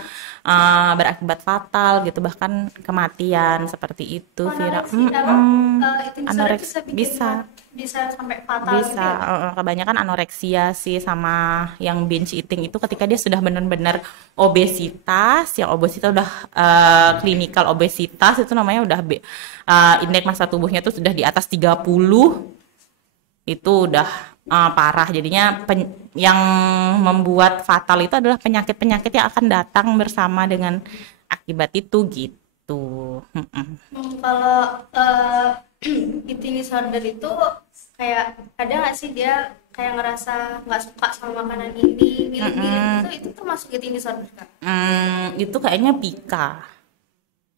berakibat fatal gitu, bahkan kematian seperti itu Vira. Eating disorder Anoreksia bisa bisa sampai fatal gitu ya? kebanyakan anoreksia sih, sama yang binge eating itu ketika dia sudah benar-benar obesitas, yang obesitas udah klinikal obesitas itu namanya udah indeks massa tubuhnya tuh sudah di atas 30, itu udah parah. Jadinya yang membuat fatal itu adalah penyakit-penyakit yang akan datang bersama dengan akibat itu gitu. Kalau eating disorder itu kayak ada nggak sih dia kayak ngerasa nggak suka sama makanan ini, milih-milih itu termasuk eating disorder Kak? Itu kayaknya pika.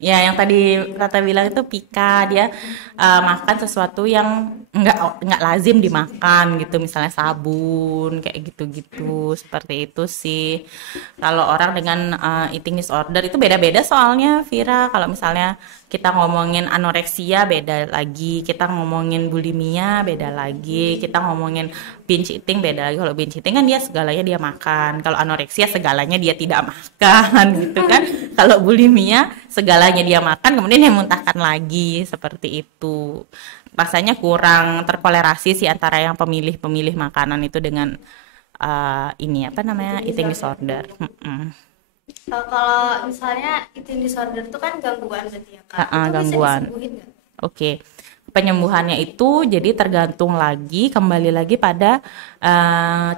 Ya, yang tadi Rata bilang itu pika, dia makan sesuatu yang nggak lazim dimakan gitu, misalnya sabun kayak gitu-gitu, seperti itu sih. Kalau orang dengan eating disorder itu beda-beda soalnya Vira. Kalau misalnya kita ngomongin anoreksia beda lagi, kita ngomongin bulimia beda lagi, kita ngomongin binge eating beda lagi. Kalau binge eating kan dia segalanya dia makan, kalau anoreksia segalanya dia tidak makan gitu kan. Kalau bulimia segalanya dia makan kemudian dia muntahkan lagi, seperti itu. Rasanya kurang terkolerasi sih antara yang pemilih makanan itu dengan ini apa namanya eating disorder. Kalau misalnya eating disorder itu kan gangguan berarti ya Kak? Itu bisa Gangguan. disembuhin nggak? Oke. Penyembuhannya itu jadi tergantung lagi, kembali lagi pada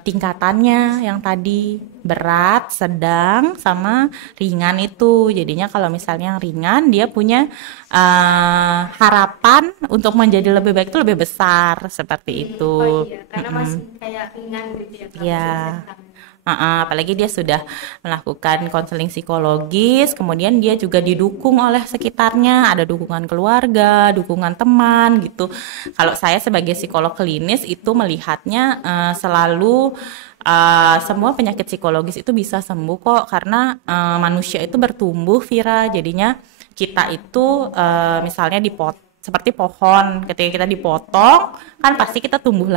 tingkatannya yang tadi, berat, sedang, sama ringan itu. Jadinya kalau misalnya yang ringan dia punya harapan untuk menjadi lebih baik itu lebih besar seperti itu. Oh iya, karena masih kayak ringan gitu ya Kak? Ya. Masih sedang. Apalagi dia sudah melakukan konseling psikologis, kemudian dia juga didukung oleh sekitarnya, ada dukungan keluarga, dukungan teman gitu. Kalau saya sebagai psikolog klinis itu melihatnya selalu semua penyakit psikologis itu bisa sembuh kok, karena manusia itu bertumbuh Vira. Jadinya kita itu misalnya seperti pohon, ketika kita dipotong kan pasti kita tumbuh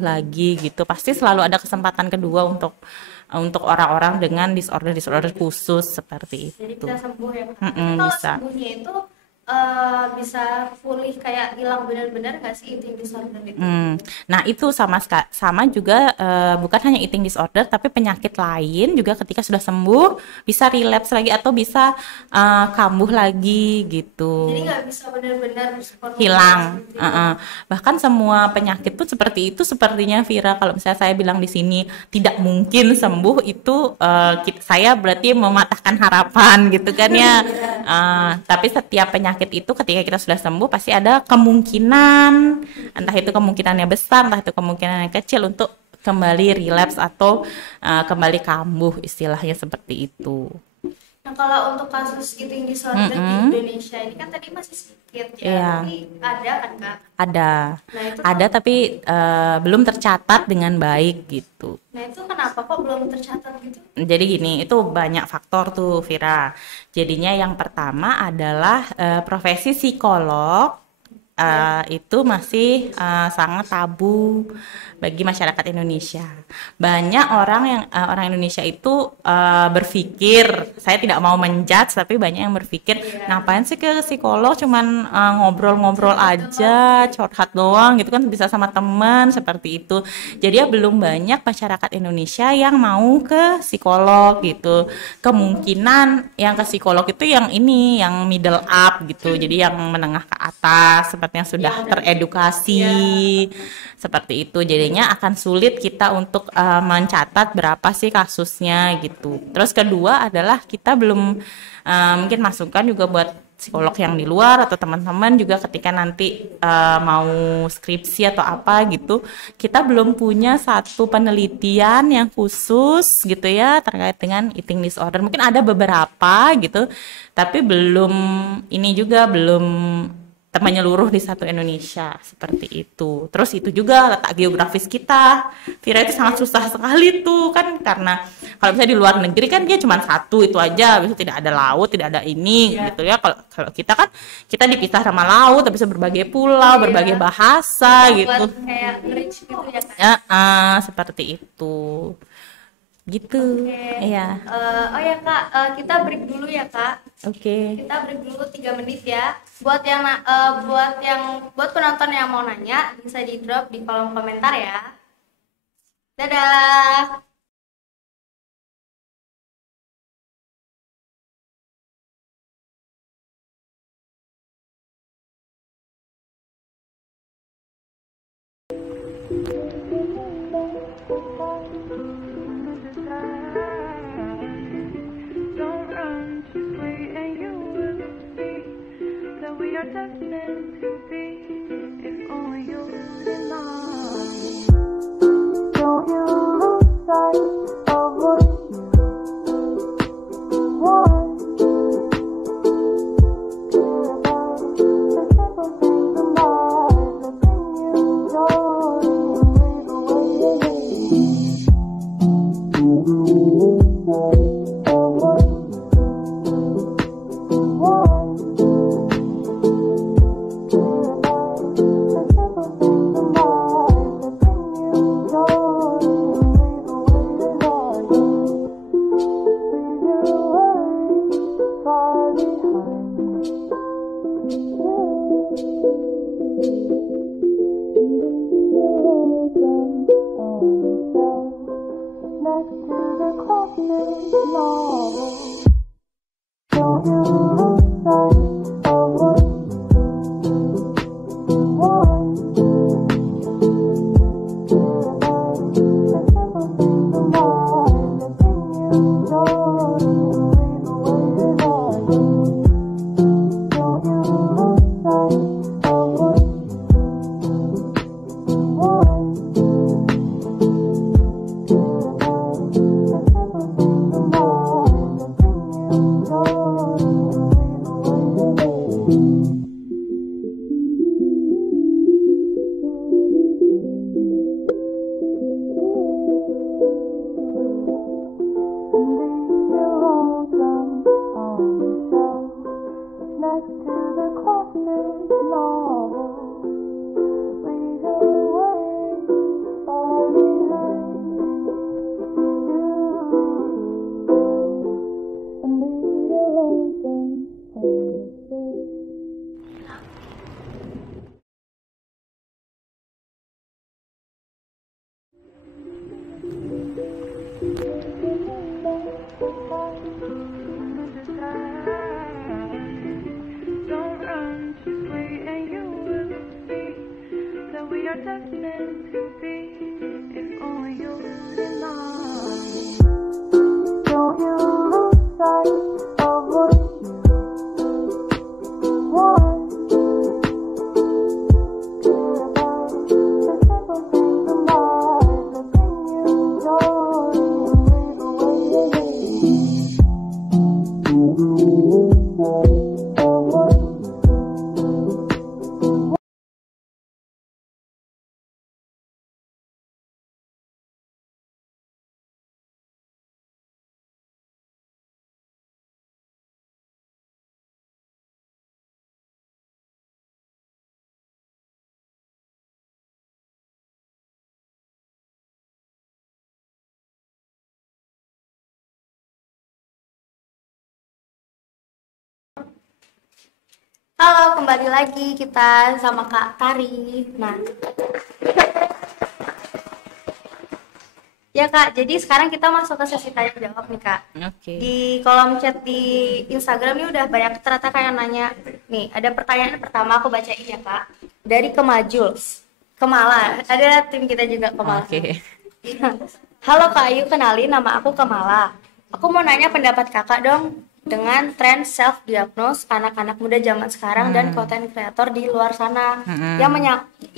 lagi gitu, pasti selalu ada kesempatan kedua untuk orang-orang dengan disorder khusus seperti Jadi itu. bisa sembuh ya Kak? Tapi kalau Bisa. sembuhnya itu bisa pulih kayak hilang benar-benar nggak sih eating disorder itu? Nah itu sama juga, bukan hanya eating disorder tapi penyakit lain juga ketika sudah sembuh bisa relapse lagi atau bisa kambuh lagi gitu. Jadi nggak bisa benar-benar Hilang. gitu ya? Bahkan semua penyakit tuh seperti itu sepertinya Vira. Kalau misalnya saya bilang di sini tidak mungkin sembuh, itu saya berarti mematahkan harapan gitu kan ya. Tapi setiap penyakit itu ketika kita sudah sembuh pasti ada kemungkinan, entah itu kemungkinannya besar, entah itu kemungkinannya kecil untuk kembali relapse atau kembali kambuh, istilahnya seperti itu. Nah kalau untuk kasus eating disorder di Indonesia ini kan tadi masih sedikit ya, Iya. tapi ada kan Kak? Ada Nah itu tapi belum tercatat dengan baik gitu. Nah itu kenapa kok belum tercatat gitu? Jadi gini, itu banyak faktor tuh Vira. Jadinya yang pertama adalah profesi psikolog itu masih sangat tabu bagi masyarakat Indonesia. Banyak orang Indonesia itu berpikir, saya tidak mau menjudge, tapi banyak yang berpikir, ngapain sih ke psikolog, cuman ngobrol-ngobrol aja, curhat doang gitu kan, bisa sama teman seperti itu. Jadi ya belum banyak masyarakat Indonesia yang mau ke psikolog gitu. Kemungkinan yang ke psikolog itu yang middle up gitu, jadi yang menengah ke atas, seperti yang sudah teredukasi seperti itu. Jadinya akan sulit kita untuk mencatat berapa sih kasusnya gitu. Terus kedua adalah kita belum mungkin masukan juga buat psikolog yang di luar atau teman-teman juga ketika nanti mau skripsi atau apa gitu, kita belum punya satu penelitian yang khusus gitu ya terkait dengan eating disorder. Mungkin ada beberapa gitu, tapi belum menyeluruh di satu Indonesia seperti itu. Terus itu juga letak geografis kita, Vira, itu sangat susah sekali tuh kan, karena kalau misalnya di luar negeri kan dia cuma satu itu aja, bisa tidak ada laut, tidak ada ini gitu ya. Kalau kita kan kita dipisah sama laut, tapi bisa berbagai pulau, berbagai bahasa gitu. Kayak bridge gitu ya kan? Ya, seperti itu. Gitu. Iya. Oh ya Kak, kita break dulu ya Kak. Oke. Kita break dulu 3 menit ya. Buat penonton yang mau nanya bisa di drop di kolom komentar ya. Dadah. Don't run, just wait and you will see that we are destined to be. If only you and I. Don't you lose sight of what you want. Care about the simple things in life that bring you joy and leave away your hate. Don't you lose sight of what you want. Care about the simple things in life that bring you joy and leave away your heart. Leave your worries far behind. Next to the classic novel. Don't you lose sight of what you want. Care about the simple things in life that bring you joy and leave away your heart. Don't you lose sight of what you want. Care about the simple things in life that bring you joy and leave away your hate. Leave your lonesome on the shelf next to the classic novel. Leave your worries far behind you, and leave your lonesome on the shelf. Don't run, just wait and you will see that we are destined to be. If only you and I. Don't you lose sight of what you want. Care about the simple things in life that bring you joy and leave away your hate. kembali lagi kita sama Kak Tari. Nah, ya Kak, jadi sekarang kita masuk ke sesi tanya jawab nih Kak. Oke. Di kolom chat di Instagram ini udah banyak ternyata kayak nanya. Nih, ada pertanyaan pertama aku bacain ya Kak. Dari Kemajuls. Kemala, ada tim kita juga Kemala. Oke. Halo Kak Ayu, kenalin nama aku Kemala. Aku mau nanya pendapat Kakak dong dengan tren self-diagnose anak-anak muda zaman sekarang dan konten kreator di luar sana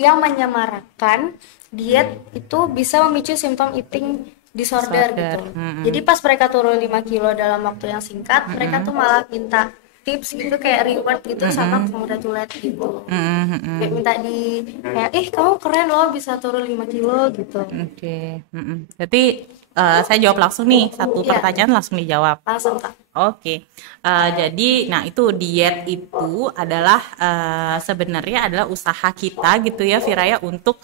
yang menyamarakkan diet itu bisa memicu simptom eating disorder gitu. Jadi pas mereka turun 5 kilo dalam waktu yang singkat, mereka tuh malah minta tips gitu kayak reward gitu sama congratulate gitu. Kayak minta di kayak kamu keren loh bisa turun 5 kilo gitu. Oke. Jadi saya jawab langsung nih, satu pertanyaan langsung dijawab. Langsung Kak. Oke. Jadi nah itu diet itu adalah sebenarnya adalah usaha kita gitu ya Viraya untuk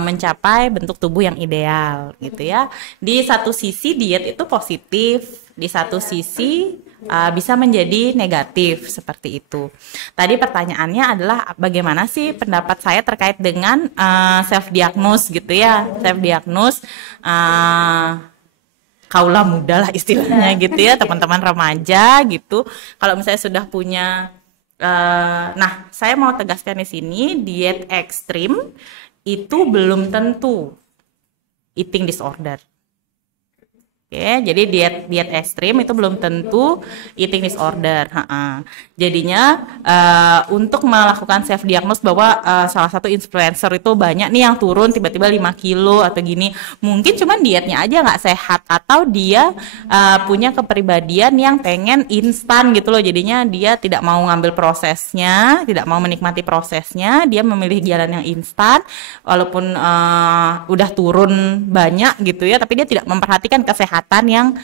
mencapai bentuk tubuh yang ideal gitu ya. Di satu sisi diet itu positif, di satu sisi bisa menjadi negatif seperti itu. Tadi pertanyaannya adalah bagaimana sih pendapat saya terkait dengan self diagnose gitu ya. Self diagnose kaula muda lah istilahnya gitu ya, teman-teman remaja gitu. Kalau misalnya sudah punya nah saya mau tegaskan di sini diet ekstrim itu belum tentu eating disorder. Oke, jadi diet ekstrim itu belum tentu eating disorder. Jadinya untuk melakukan self diagnose bahwa salah satu influencer itu banyak nih yang turun tiba-tiba 5 kilo atau gini, mungkin cuman dietnya aja nggak sehat atau dia punya kepribadian yang pengen instan gitu loh. Jadinya dia tidak mau ngambil prosesnya, tidak mau menikmati prosesnya, dia memilih jalan yang instan walaupun udah turun banyak gitu ya, tapi dia tidak memperhatikan kesehatan yang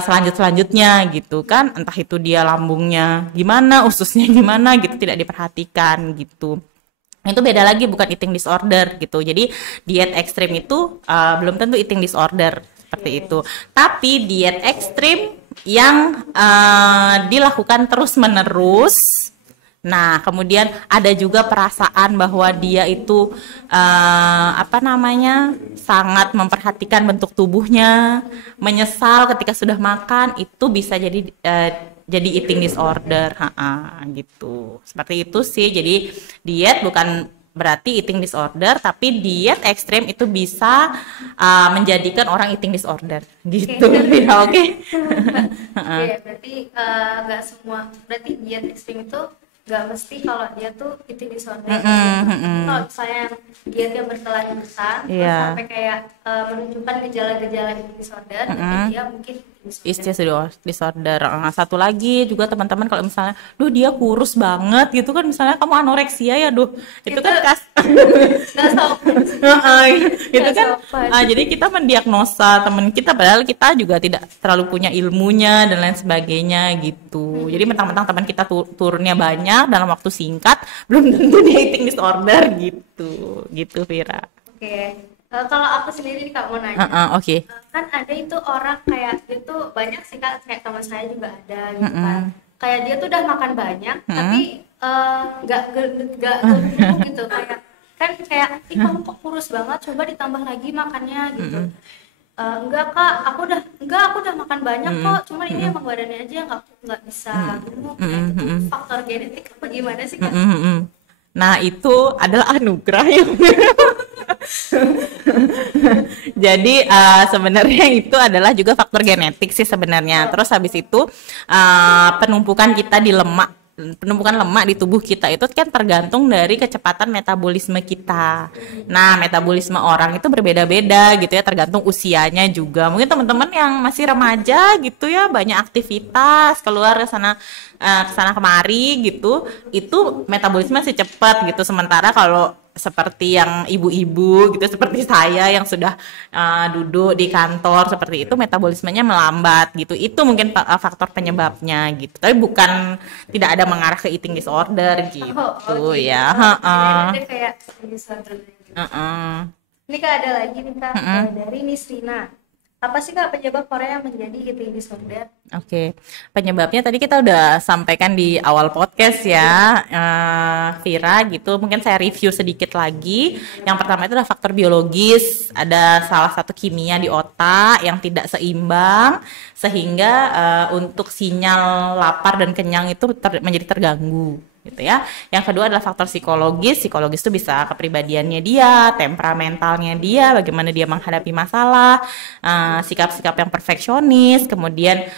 selanjutnya gitu kan, entah itu dia lambungnya gimana, ususnya gimana gitu, tidak diperhatikan gitu. Itu beda lagi, bukan eating disorder gitu. Jadi diet ekstrim itu belum tentu eating disorder seperti itu. Tapi diet ekstrim yang dilakukan terus-menerus, nah kemudian ada juga perasaan bahwa dia itu sangat memperhatikan bentuk tubuhnya, menyesal ketika sudah makan, itu bisa jadi eating disorder, gitu. Seperti itu sih. Jadi diet bukan berarti eating disorder, tapi diet ekstrim itu bisa menjadikan orang eating disorder, gitu. Ya, oke. Berarti nggak semua, berarti diet ekstrim itu nggak mesti kalau dia tuh eating disorder. Kalau misalnya diet yang berkelanjutan terus sampai kayak menunjukkan gejala-gejala eating disorder, berarti dia mungkin eating disorder. Satu lagi juga teman-teman, kalau misalnya dia kurus banget gitu kan, misalnya kamu anoreksia ya, itu kan nggak sopan. Itu kan jadi kita mendiagnosa teman kita padahal kita juga tidak terlalu punya ilmunya dan lain sebagainya gitu. Jadi mentang-mentang teman kita turunnya banyak dalam waktu singkat, belum tentu dia eating disorder gitu Vira. Oke. Kalau aku sendiri nih Kak mau nanya. Oke. Kan ada itu orang kayak itu banyak sih Kak, kayak teman saya juga ada gitu kan. Kayak dia tuh udah makan banyak tapi nggak gemuk gitu, kayak kamu kok kurus banget, coba ditambah lagi makannya gitu. Enggak Kak, aku udah makan banyak kok, cuman ini emang badannya aja nggak bisa gemuk. Itu faktor genetik apa gimana sih Kak? Nah itu adalah anugerah ya. Jadi sebenarnya itu adalah juga faktor genetik sih sebenarnya. Terus habis itu penumpukan lemak di tubuh kita itu kan tergantung dari kecepatan metabolisme kita. Nah, metabolisme orang itu berbeda-beda gitu ya, tergantung usianya juga. Mungkin teman-teman yang masih remaja gitu ya, banyak aktivitas, keluar ke sana kemari gitu, itu metabolisme masih cepat gitu. Sementara kalau seperti yang ibu-ibu gitu seperti saya yang sudah duduk di kantor seperti itu, metabolismenya melambat gitu. Itu mungkin faktor penyebabnya gitu. Tapi bukan tidak ada mengarah ke eating disorder gitu. Ya. Ada kayak disorder. Ini Kak ada lagi nih Kak dari Nisrina. Apa sih Kak penyebab Korea menjadi eating disorder? Oke, penyebabnya tadi kita udah sampaikan di awal podcast ya, Vira gitu. Mungkin saya review sedikit lagi. Yang pertama itu adalah faktor biologis, ada salah satu kimia di otak yang tidak seimbang sehingga untuk sinyal lapar dan kenyang itu menjadi terganggu gitu ya. Yang kedua adalah faktor psikologis. Psikologis itu bisa kepribadiannya dia, temperamentalnya dia, bagaimana dia menghadapi masalah, sikap-sikap yang perfeksionis, kemudian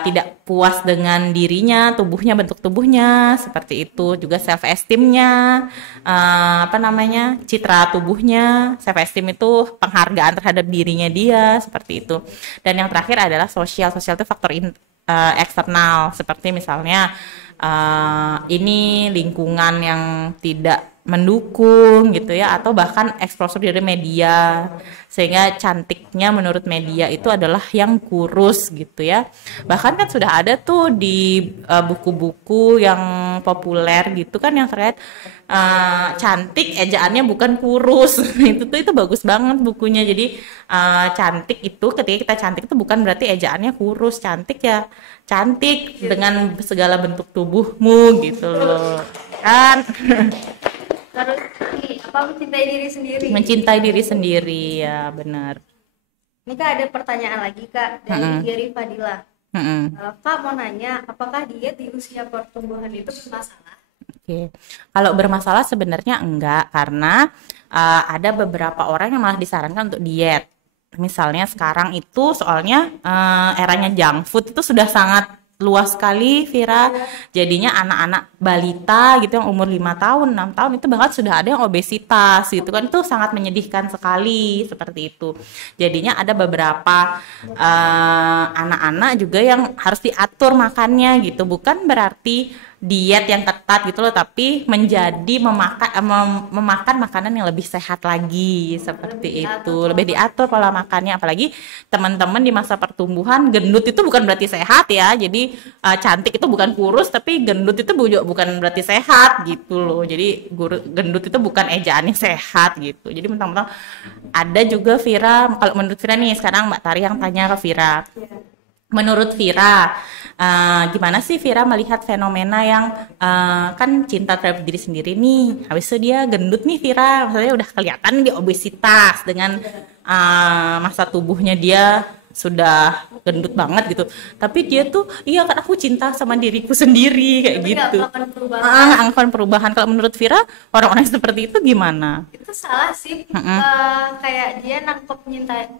tidak puas dengan dirinya, tubuhnya, bentuk tubuhnya seperti itu, juga self esteemnya, citra tubuhnya. Self esteem itu penghargaan terhadap dirinya dia seperti itu. Dan yang terakhir adalah sosial itu faktor eksternal, seperti misalnya ini lingkungan yang tidak mendukung gitu ya, atau bahkan eksposur dari media sehingga cantiknya menurut media itu adalah yang kurus gitu ya. Bahkan kan sudah ada tuh di buku-buku yang populer gitu kan yang terkait cantik ejaannya bukan kurus. itu bagus banget bukunya. Jadi cantik itu, ketika kita cantik itu bukan berarti ejaannya kurus. Cantik ya cantik dengan segala bentuk tubuhmu gitu loh kan. Terus mencintai diri sendiri. Mencintai diri sendiri ya, benar. Ini Kak ada pertanyaan lagi Kak dari Gary Fadila. Kak mau nanya, apakah diet di usia pertumbuhan itu bermasalah? Oke. Kalau bermasalah sebenarnya enggak, karena ada beberapa orang yang malah disarankan untuk diet. Misalnya sekarang itu soalnya eranya junk food itu sudah sangat luas sekali, Vira. Jadinya anak-anak balita gitu yang umur 5 tahun, 6 tahun itu bahkan sudah ada yang obesitas gitu kan. Itu sangat menyedihkan sekali seperti itu. Jadinya ada beberapa anak-anak juga yang harus diatur makannya gitu. Bukan berarti diet yang ketat gitu loh, tapi menjadi memakan makanan yang lebih sehat lagi seperti itu, lebih diatur pola makannya. Apalagi teman-teman di masa pertumbuhan, gendut itu bukan berarti sehat ya. Jadi cantik itu bukan kurus, tapi gendut itu bukan berarti sehat gitu loh. Jadi gendut itu bukan ejaannya sehat gitu. Jadi mentang-mentang ada juga Vira. Kalau menurut Vira nih, sekarang Mbak Tari yang tanya ke Vira. Menurut Vira, gimana sih Vira melihat fenomena yang kan cinta terhadap diri sendiri nih, habis itu dia gendut nih Vira, misalnya udah kelihatan dia obesitas dengan masa tubuhnya dia sudah gendut banget gitu, tapi dia tuh iya kan aku cinta sama diriku sendiri kayak tapi gitu. Akan perubahan. Kalau menurut Vira orang-orang seperti itu gimana? Itu salah sih. Kayak dia nangkep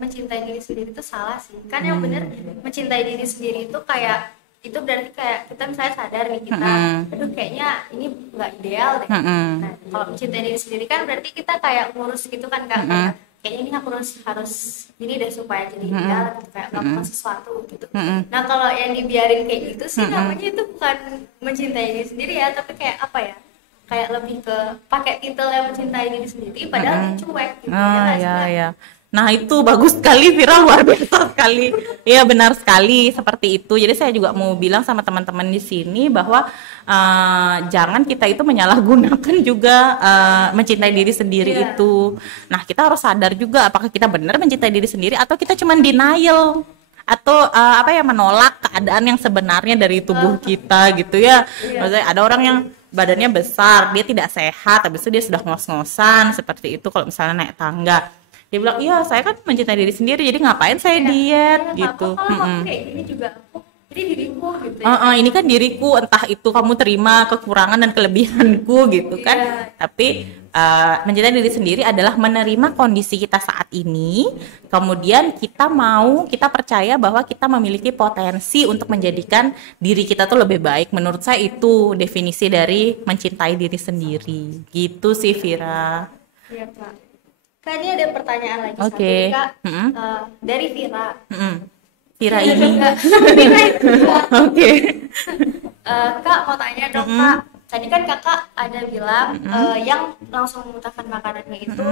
mencintai diri sendiri itu salah sih. Kan yang bener mencintai diri sendiri itu kayak itu berarti kayak kita misalnya sadar nih kita aduh kayaknya ini nggak ideal deh. Nah, kalau mencintai diri sendiri kan berarti kita kayak ngurus gitu kan Kak. Kayaknya ini aku harus ini deh supaya jadi ideal gitu, kayak melakukan sesuatu gitu. Nah kalau yang dibiarin kayak gitu sih namanya itu bukan mencintai diri sendiri ya, tapi kayak apa ya, kayak lebih ke pakai titel yang mencintai diri sendiri padahal dia cuek gitu. Ya. Nah itu bagus sekali Vira, luar biasa sekali. Iya benar sekali seperti itu. Jadi saya juga mau bilang sama teman-teman di sini bahwa jangan kita itu menyalahgunakan juga mencintai diri sendiri itu. Nah kita harus sadar juga apakah kita benar mencintai diri sendiri atau kita cuma denial atau menolak keadaan yang sebenarnya dari tubuh kita gitu ya. Maksudnya ada orang yang badannya besar, dia tidak sehat, habis itu dia sudah ngos-ngosan seperti itu kalau misalnya naik tangga. Dia bilang, iya saya kan mencintai diri sendiri, jadi ngapain saya diet gitu. Kalau kayak gini juga aku, jadi diriku gitu ya. Ini kan diriku, entah itu kamu terima kekurangan dan kelebihanku gitu kan. Tapi mencintai diri sendiri adalah menerima kondisi kita saat ini, kemudian kita percaya bahwa kita memiliki potensi untuk menjadikan diri kita tuh lebih baik. Menurut saya itu definisi dari mencintai diri sendiri. Gitu sih Vira. Iya Kak. Kak ini ada pertanyaan lagi satu Kak, dari Vira. Vira ini. Oke. Kak mau tanya dong Kak, tadi kan Kakak ada bilang yang langsung memuntahkan makanannya itu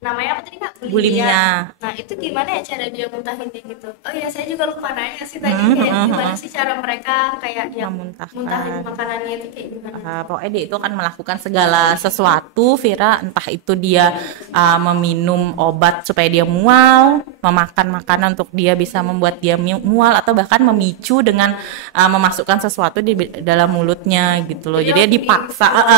namanya apa tadi Kak? Bulimia. Nah itu gimana ya cara dia muntahinnya gitu? Oh ya saya juga lupa nanya sih tadi kayak gimana sih cara mereka kayak yang muntahin makanannya itu kayak gimana? Pokoknya dia itu akan melakukan segala sesuatu Vira, entah itu dia meminum obat supaya dia mual, memakan makanan untuk dia bisa membuat dia mual atau bahkan memicu dengan memasukkan sesuatu di dalam mulutnya gitu loh. Jadi dia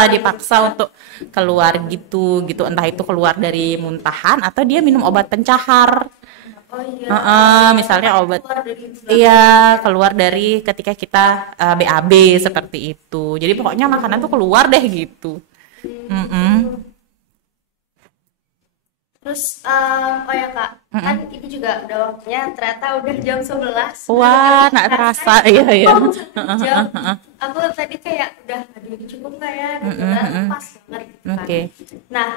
dipaksa untuk keluar gitu, entah itu keluar dari muntahan atau dia minum obat pencahar. Oh iya. Misalnya obat, Keluar dari itu. iya, keluar dari ketika kita BAB seperti itu. Jadi pokoknya makanan tuh keluar deh gitu. Mm-mm. Terus oh ya Kak, kan ini juga udah waktunya, ternyata udah jam 11. Wah, nggak terasa, iya. Jam. Aku tadi kayak udah, aduh ini cukup nggak ya? Gitu kan, pas banget gitu kan. Oke. Nah,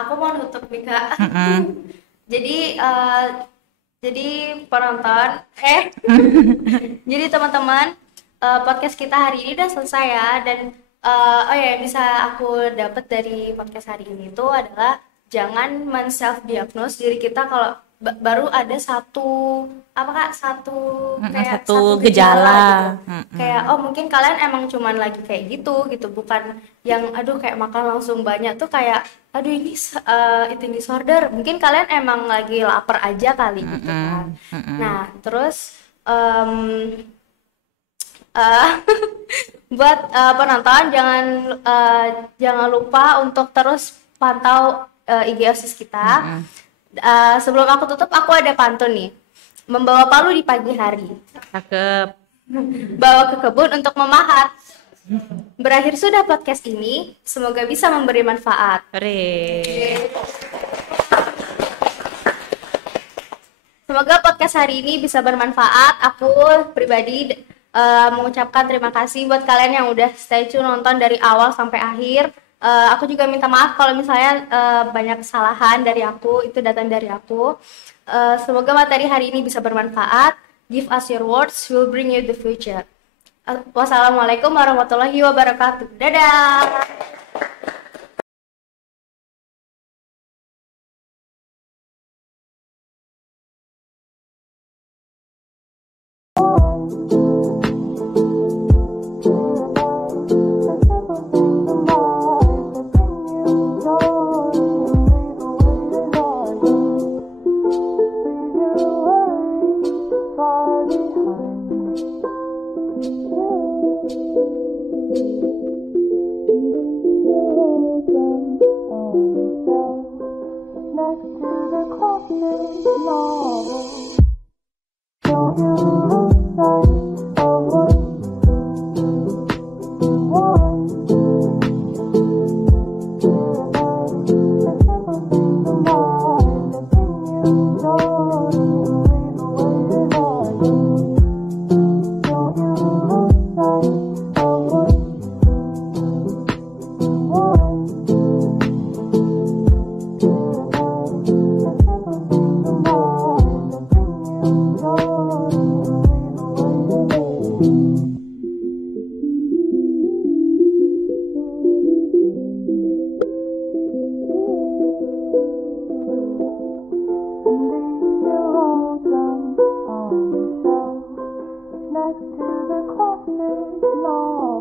aku mau nutup nih Kak. Jadi jadi penonton, jadi teman-teman, podcast kita hari ini udah selesai ya. Dan oh ya, yang bisa aku dapat dari podcast hari ini itu adalah jangan men-self diagnose diri kita kalau baru ada satu kayak satu gejala gejala. gitu. Kayak oh mungkin kalian emang cuman lagi kayak gitu, bukan yang aduh kayak makan langsung banyak tuh kayak aduh ini eating disorder. Mungkin kalian emang lagi lapar aja kali gitu kan. Nah terus buat penonton jangan lupa untuk terus pantau IG OSIS kita. Sebelum aku tutup, aku ada pantun nih. Membawa palu di pagi hari, Cakep. bawa ke kebun untuk memahat. Berakhir sudah podcast ini, semoga bisa memberi manfaat. Hore. Semoga podcast hari ini bisa bermanfaat. Aku pribadi mengucapkan terima kasih buat kalian yang udah stay tune nonton dari awal sampai akhir. Aku juga minta maaf kalau misalnya banyak kesalahan dari aku, itu datang dari aku. Semoga materi hari ini bisa bermanfaat. Give us your words, we'll bring you the future. Wassalamualaikum warahmatullahi wabarakatuh. Dadah. Next to the coffee, no.